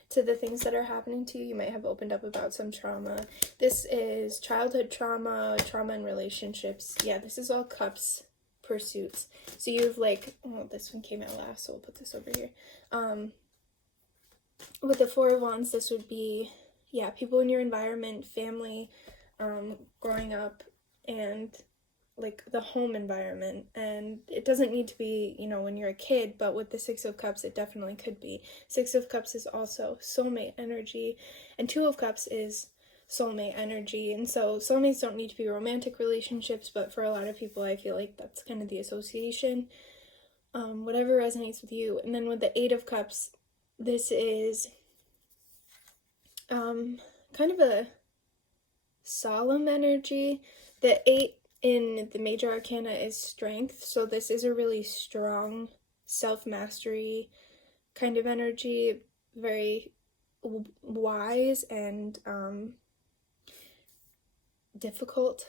to the things that are happening to you. You might have opened up about some trauma. This is childhood trauma, trauma in relationships. Yeah, this is all cups pursuits. So you've like, oh, this one came out last, so we'll put this over here. With the Four of Wands, this would be, yeah, people in your environment, family, growing up, and like the home environment. And it doesn't need to be, when you're a kid, but with the Six of Cups, it definitely could be. Six of Cups is also soulmate energy, and Two of Cups is soulmate energy. And so soulmates don't need to be romantic relationships, but for a lot of people, I feel like that's kind of the association. Whatever resonates with you. And then with the Eight of Cups, this is kind of a solemn energy. The 8 in the major arcana is strength, so this is a really strong self-mastery kind of energy, very wise and difficult,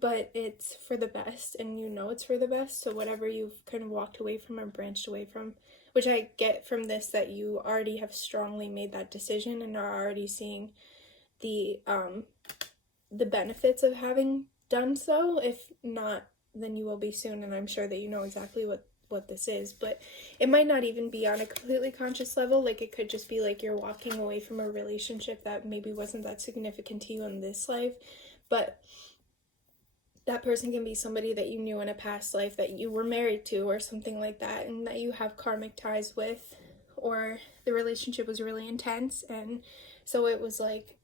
but it's for the best, and it's for the best. So whatever you've kind of walked away from or branched away from, which I get from this that you already have strongly made that decision and are already seeing the the benefits of having done so. If not, then you will be soon, and I'm sure that you know exactly what this is. But it might not even be on a completely conscious level. Like, it could just be like you're walking away from a relationship that maybe wasn't that significant to you in this life, but that person can be somebody that you knew in a past life that you were married to or something like that, and that you have karmic ties with, or the relationship was really intense, and so it was like,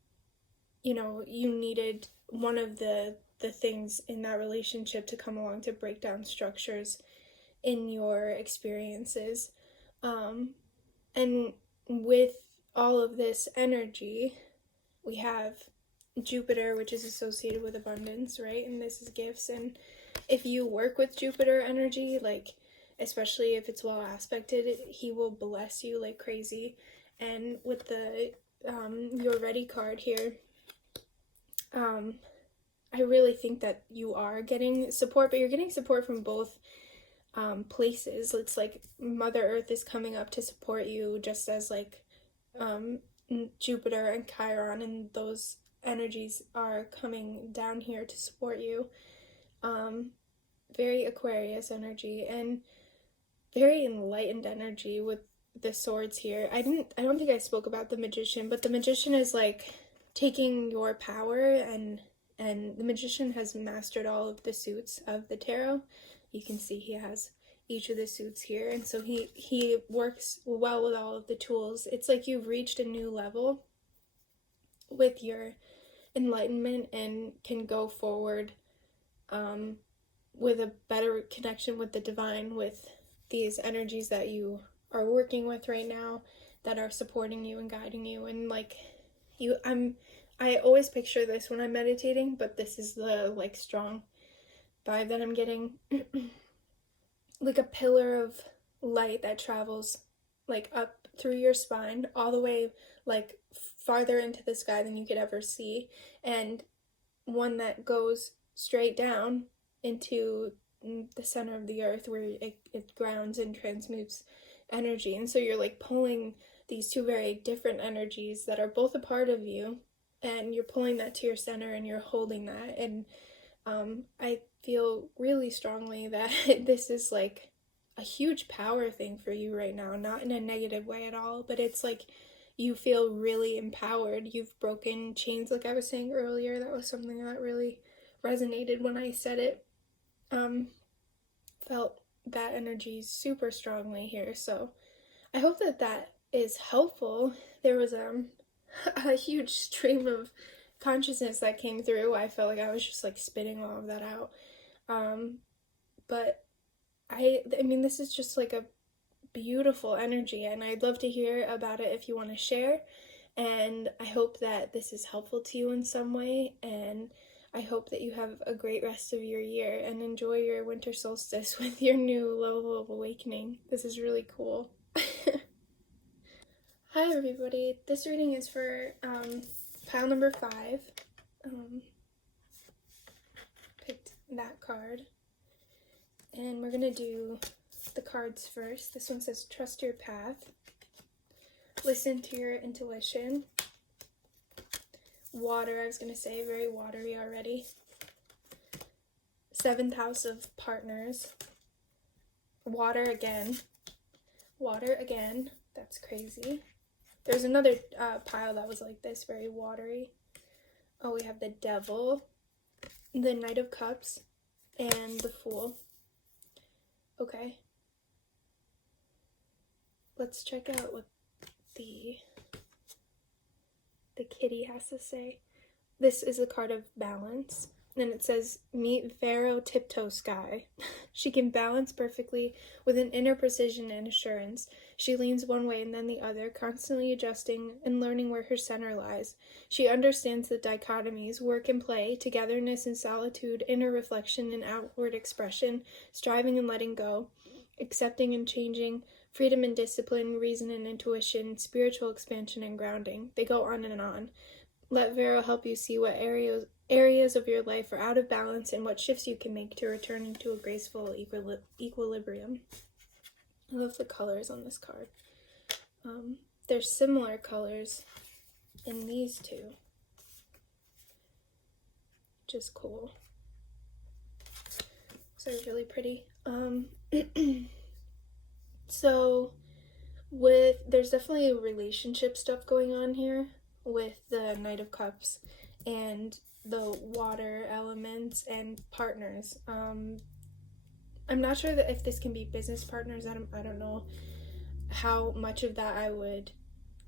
you know, you needed one of the things in that relationship to come along to break down structures in your experiences. And with all of this energy, we have Jupiter, which is associated with abundance, right? And this is gifts. And if you work with Jupiter energy, like, especially if it's well aspected, he will bless you like crazy. And with the You're Ready card here, I really think that you are getting support, but you're getting support from both places. It's like Mother Earth is coming up to support you, just as like Jupiter and Chiron and those energies are coming down here to support you. Very Aquarius energy and very enlightened energy with the swords here. I don't think I spoke about the Magician, but the Magician is like taking your power, and the Magician has mastered all of the suits of the tarot. You can see he has each of the suits here, and so he works well with all of the tools. It's like you've reached a new level with your enlightenment and can go forward with a better connection with the divine, with these energies that you are working with right now that are supporting you and guiding you. And like I always picture this when I'm meditating, but this is the like strong vibe that I'm getting. Like a pillar of light that travels like up through your spine all the way like farther into the sky than you could ever see, and one that goes straight down into the center of the earth where it grounds and transmutes energy. And so you're like pulling these two very different energies that are both a part of you, and you're pulling that to your center and you're holding that. And I feel really strongly that this is like a huge power thing for you right now, not in a negative way at all, but it's like you feel really empowered. You've broken chains, like I was saying earlier. That was something that really resonated when I said it. Felt that energy super strongly here, so I hope that that is helpful. There was a huge stream of consciousness that came through. I felt like I was just like spitting all of that out. But I mean, this is just like a beautiful energy, and I'd love to hear about it if you want to share. And I hope that this is helpful to you in some way, and I hope that you have a great rest of your year and enjoy your winter solstice with your new level of awakening. This is really cool. Hi everybody, this reading is for pile number 5. Picked that card. And we're gonna do the cards first. This one says, trust your path. Listen to your intuition. Water, I was gonna say, very watery already. 7th house of partners. Water again. Water again. That's crazy. There's another pile that was like this, very watery. Oh, we have the Devil, the Knight of Cups, and the Fool. Okay. Let's check out what the kitty has to say. This is a card of balance, and it says, meet Pharaoh Tiptoe Sky. She can balance perfectly with an inner precision and assurance. She leans one way and then the other, constantly adjusting and learning where her center lies. She understands the dichotomies, work and play, togetherness and solitude, inner reflection and outward expression, striving and letting go, accepting and changing, freedom and discipline, reason and intuition, spiritual expansion and grounding. They go on and on. Let Vero help you see what areas of your life are out of balance and what shifts you can make to return into a graceful equilibrium. I love the colors on this card. There's similar colors in these two. which is cool. So it's really pretty. So there's definitely relationship stuff going on here with the Knight of Cups and the water elements and partners. I'm not sure that if this can be business partners. I don't know how much of that I would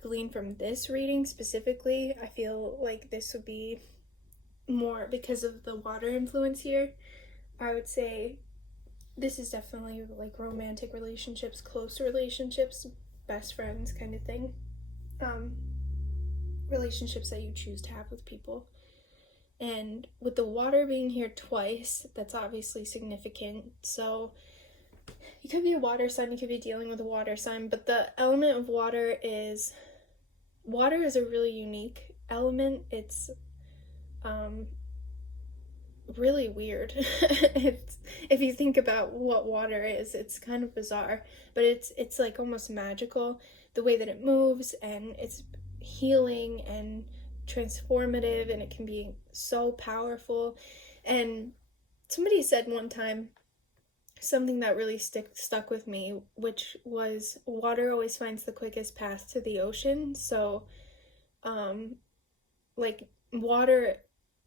glean from this reading specifically. I feel like this would be more because of the water influence here. I would say this is definitely like romantic relationships, close relationships, best friends kind of thing. Relationships that you choose to have with people. And with the water being here twice, that's obviously significant. So you could be a water sign, you could be dealing with a water sign, but the element of water is a really unique element. It's really weird. If you think about what water is, it's kind of bizarre, but it's like almost magical, the way that it moves, and it's healing and transformative, and it can be so powerful. And somebody said one time something that really stuck with me, which was water always finds the quickest path to the ocean. So like water,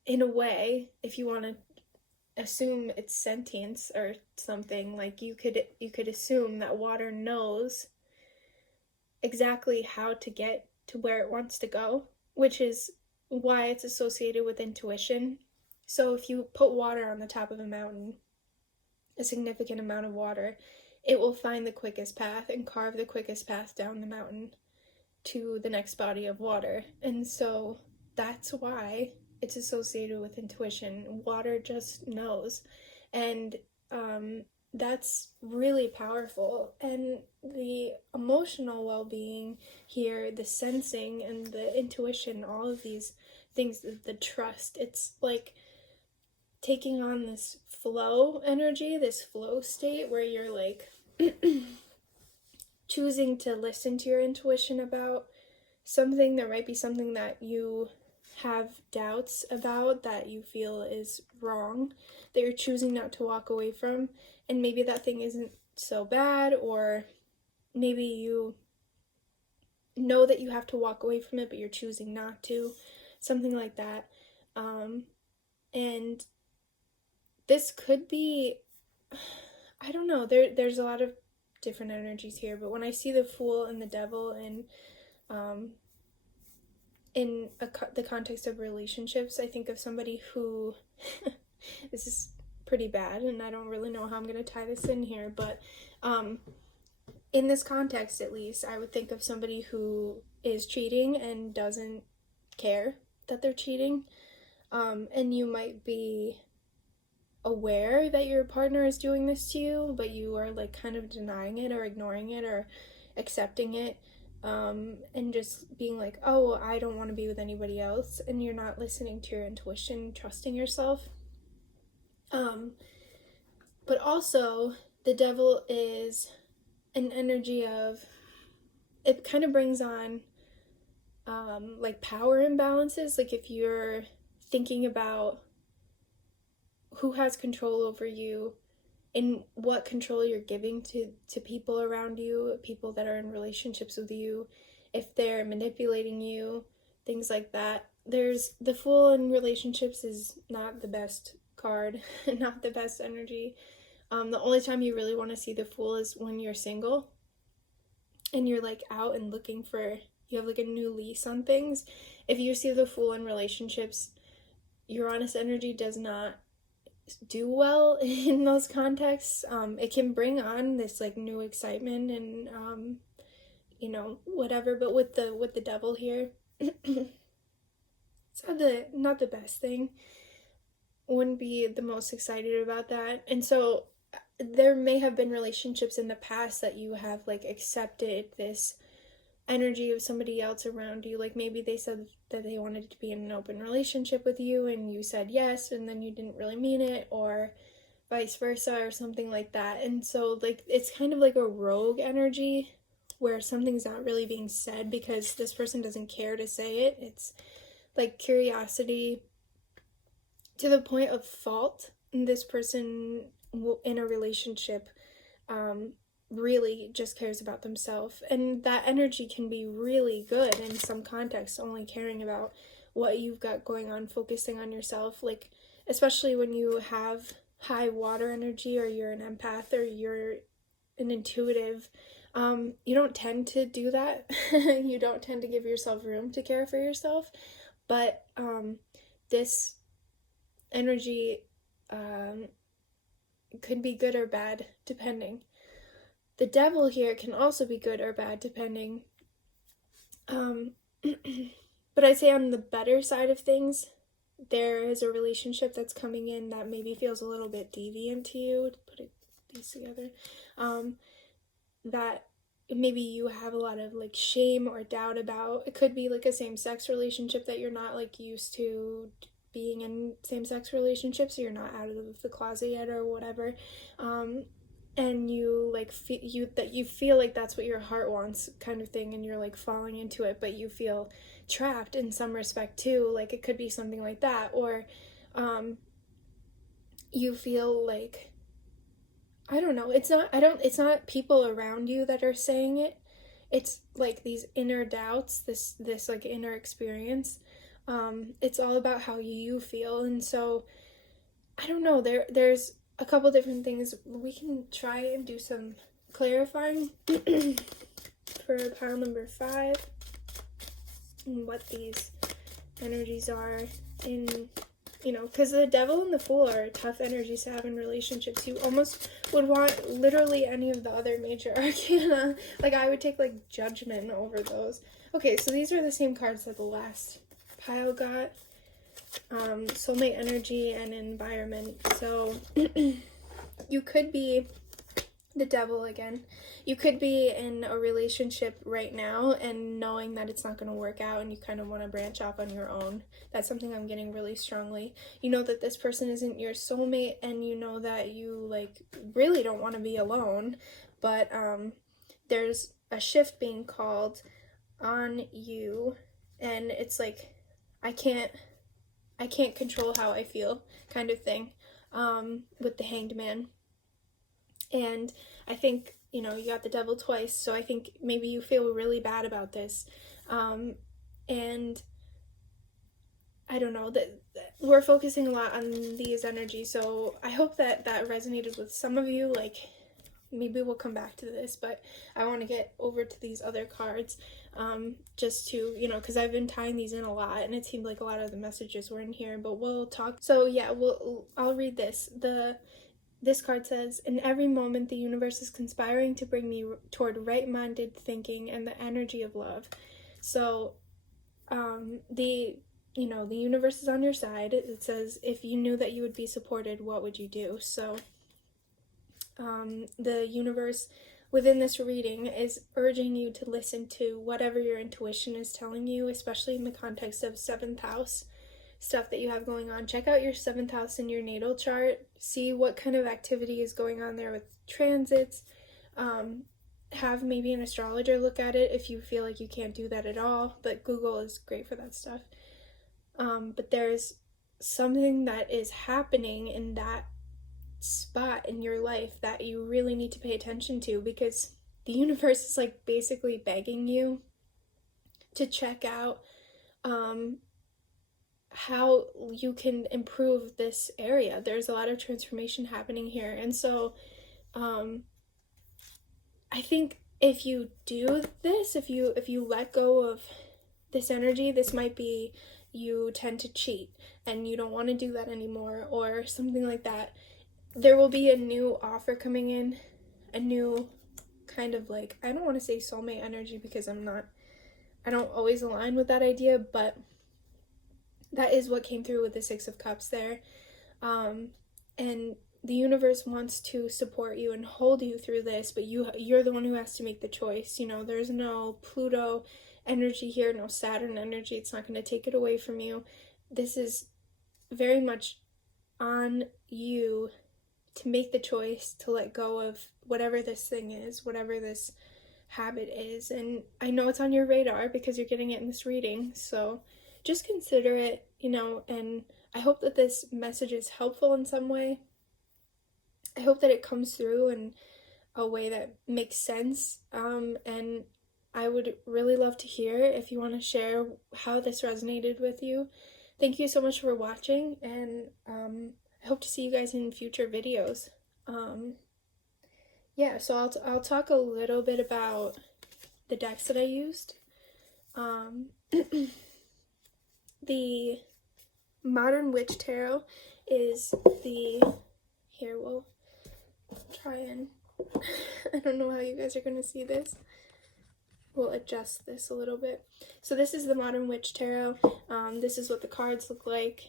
in a way, if you want to assume it's sentience or something, like you could assume that water knows exactly how to get to where it wants to go, which is why it's associated with intuition. So if you put water on the top of a mountain, a significant amount of water, it will find the quickest path and carve the quickest path down the mountain to the next body of water. And so that's why it's associated with intuition. Water just knows. And that's really powerful. And the emotional well-being here, the sensing and the intuition, all of these things, the trust, it's like taking on this flow energy, this flow state where you're like choosing to listen to your intuition about something. There might be something that you have doubts about, that you feel is wrong, that you're choosing not to walk away from, and maybe that thing isn't so bad, or maybe you know that you have to walk away from it but you're choosing not to, something like that. And this could be, I don't know, there's a lot of different energies here, but when I see the Fool and the Devil and the context of relationships, I think of somebody who this is pretty bad, and I don't really know how I'm going to tie this in here, but in this context, at least, I would think of somebody who is cheating and doesn't care that they're cheating, and you might be aware that your partner is doing this to you, but you are like kind of denying it or ignoring it or accepting it, and just being like, oh, I don't want to be with anybody else, and you're not listening to your intuition, trusting yourself. But also the Devil is an energy of, it kind of brings on like power imbalances. Like if you're thinking about who has control over you and what control you're giving to people around you, people that are in relationships with you, if they're manipulating you, things like that. There's the Fool in relationships is not the best card, not the best energy. The only time you really want to see the Fool is when you're single and you're like out and looking for, you have like a new lease on things. If you see the Fool in relationships, Uranus energy does not do well in those contexts. It can bring on this like new excitement and you know, whatever, but with the Devil here, it's not the best thing. Wouldn't be the most excited about that. And so there may have been relationships in the past that you have like accepted this energy of somebody else around you. Like maybe they said that they wanted to be in an open relationship with you and you said yes, and then you didn't really mean it, or vice versa, or something like that. And so like it's kind of like a rogue energy where something's not really being said because this person doesn't care to say it. It's like curiosity to the point of fault. This person in a relationship really just cares about themselves, and that energy can be really good in some contexts, only caring about what you've got going on, focusing on yourself, like especially when you have high water energy, or you're an empath, or you're an intuitive. You don't tend to do that. You don't tend to give yourself room to care for yourself, but this energy could be good or bad depending. The devil here can also be good or bad depending. But I'd say on the better side of things, there is a relationship that's coming in that maybe feels a little bit deviant to you, to put these together, that maybe you have a lot of like shame or doubt about. It could be like a same-sex relationship that you're not like used to being in same-sex relationships, so you're not out of the closet yet or whatever, and you like you feel like that's what your heart wants, kind of thing, and you're like falling into it, but you feel trapped in some respect too. Like it could be something like that, or you feel like, I don't know, it's not people around you that are saying it. It's like these inner doubts, this like inner experience. It's all about how you feel. And so I don't know, there's a couple different things we can try and do some clarifying for pile number 5, and what these energies are in, because the devil and the fool are tough energies to have in relationships. You almost would want literally any of the other major arcana. Like I would take like judgment over those. Okay, so these are the same cards that the last pile got. Soulmate energy and environment. So you could be the devil again. You could be in a relationship right now and knowing that it's not going to work out, and you kind of want to branch off on your own. That's something I'm getting really strongly. You know that this person isn't your soulmate, and you know that you like really don't want to be alone, but there's a shift being called on you, and it's like I can't control how I feel, kind of thing, with the Hanged Man. And I think, you got the devil twice, so I think maybe you feel really bad about this. And I don't know, that we're focusing a lot on these energies, so I hope that resonated with some of you. Like, maybe we'll come back to this, but I want to get over to these other cards, just to, because I've been tying these in a lot, and it seemed like a lot of the messages were in here, but we'll talk. So yeah, I'll read this. This card says, in every moment, the universe is conspiring to bring me toward right-minded thinking and the energy of love. So, the universe is on your side. It says, if you knew that you would be supported, what would you do? So, the universe within this reading is urging you to listen to whatever your intuition is telling you, especially in the context of 7th house stuff that you have going on. Check out your 7th house in your natal chart. See what kind of activity is going on there with transits. Have maybe an astrologer look at it if you feel like you can't do that at all, but Google is great for that stuff. But there's something that is happening in that spot in your life that you really need to pay attention to, because the universe is like basically begging you to check out how you can improve this area. There's a lot of transformation happening here, and so I think if you do this, if you let go of this energy, this might be you tend to cheat and you don't want to do that anymore, or something like that. There will be a new offer coming in, a new kind of like, I don't want to say soulmate energy because I don't always align with that idea, but that is what came through with the 6 of Cups there. And the universe wants to support you and hold you through this, but you're the one who has to make the choice. There's no Pluto energy here, no Saturn energy. It's not going to take it away from you. This is very much on you to make the choice to let go of whatever this thing is, whatever this habit is. And I know it's on your radar because you're getting it in this reading, so just consider it, and I hope that this message is helpful in some way. I hope that it comes through in a way that makes sense, and I would really love to hear if you want to share how this resonated with you. Thank you so much for watching, and I hope to see you guys in future videos. Yeah, so I'll talk a little bit about the decks that I used. The Modern Witch Tarot is here, we'll try and, I don't know how you guys are going to see this. We'll adjust this a little bit. So this is the Modern Witch Tarot. This is what the cards look like.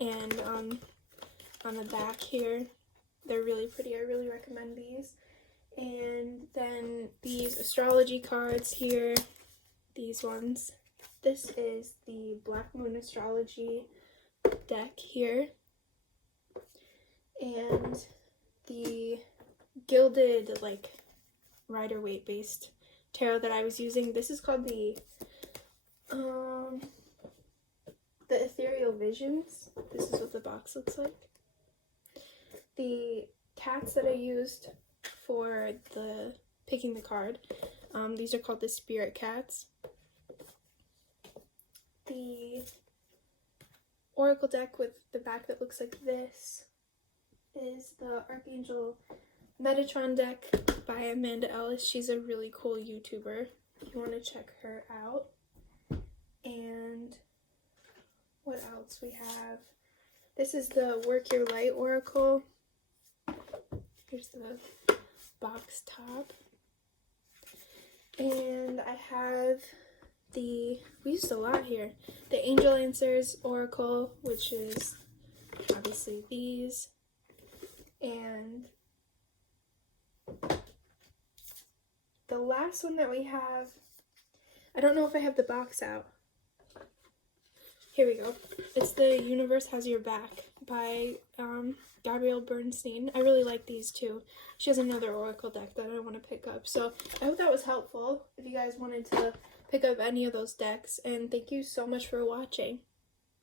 And on the back here, they're really pretty. I really recommend these. And then these astrology cards here, these ones. This is the Black Moon Astrology deck here. And the gilded, like, Rider-Waite based tarot that I was using. This is called the Ethereal Visions. This is what the box looks like. The cats that I used for the picking the card, these are called the Spirit Cats. The Oracle deck with the back that looks like this is the Archangel Metatron deck by Amanda Ellis. She's a really cool YouTuber if you want to check her out. And what else we have? This is the Work Your Light Oracle. Here's the box top. And I have we used a lot here. The Angel Answers Oracle, which is obviously these. And the last one that we have, I don't know if I have the box out. Here we go. It's the Universe Has Your Back by Gabrielle Bernstein. I really like these too. She has another Oracle deck that I want to pick up. So I hope that was helpful if you guys wanted to pick up any of those decks. And thank you so much for watching.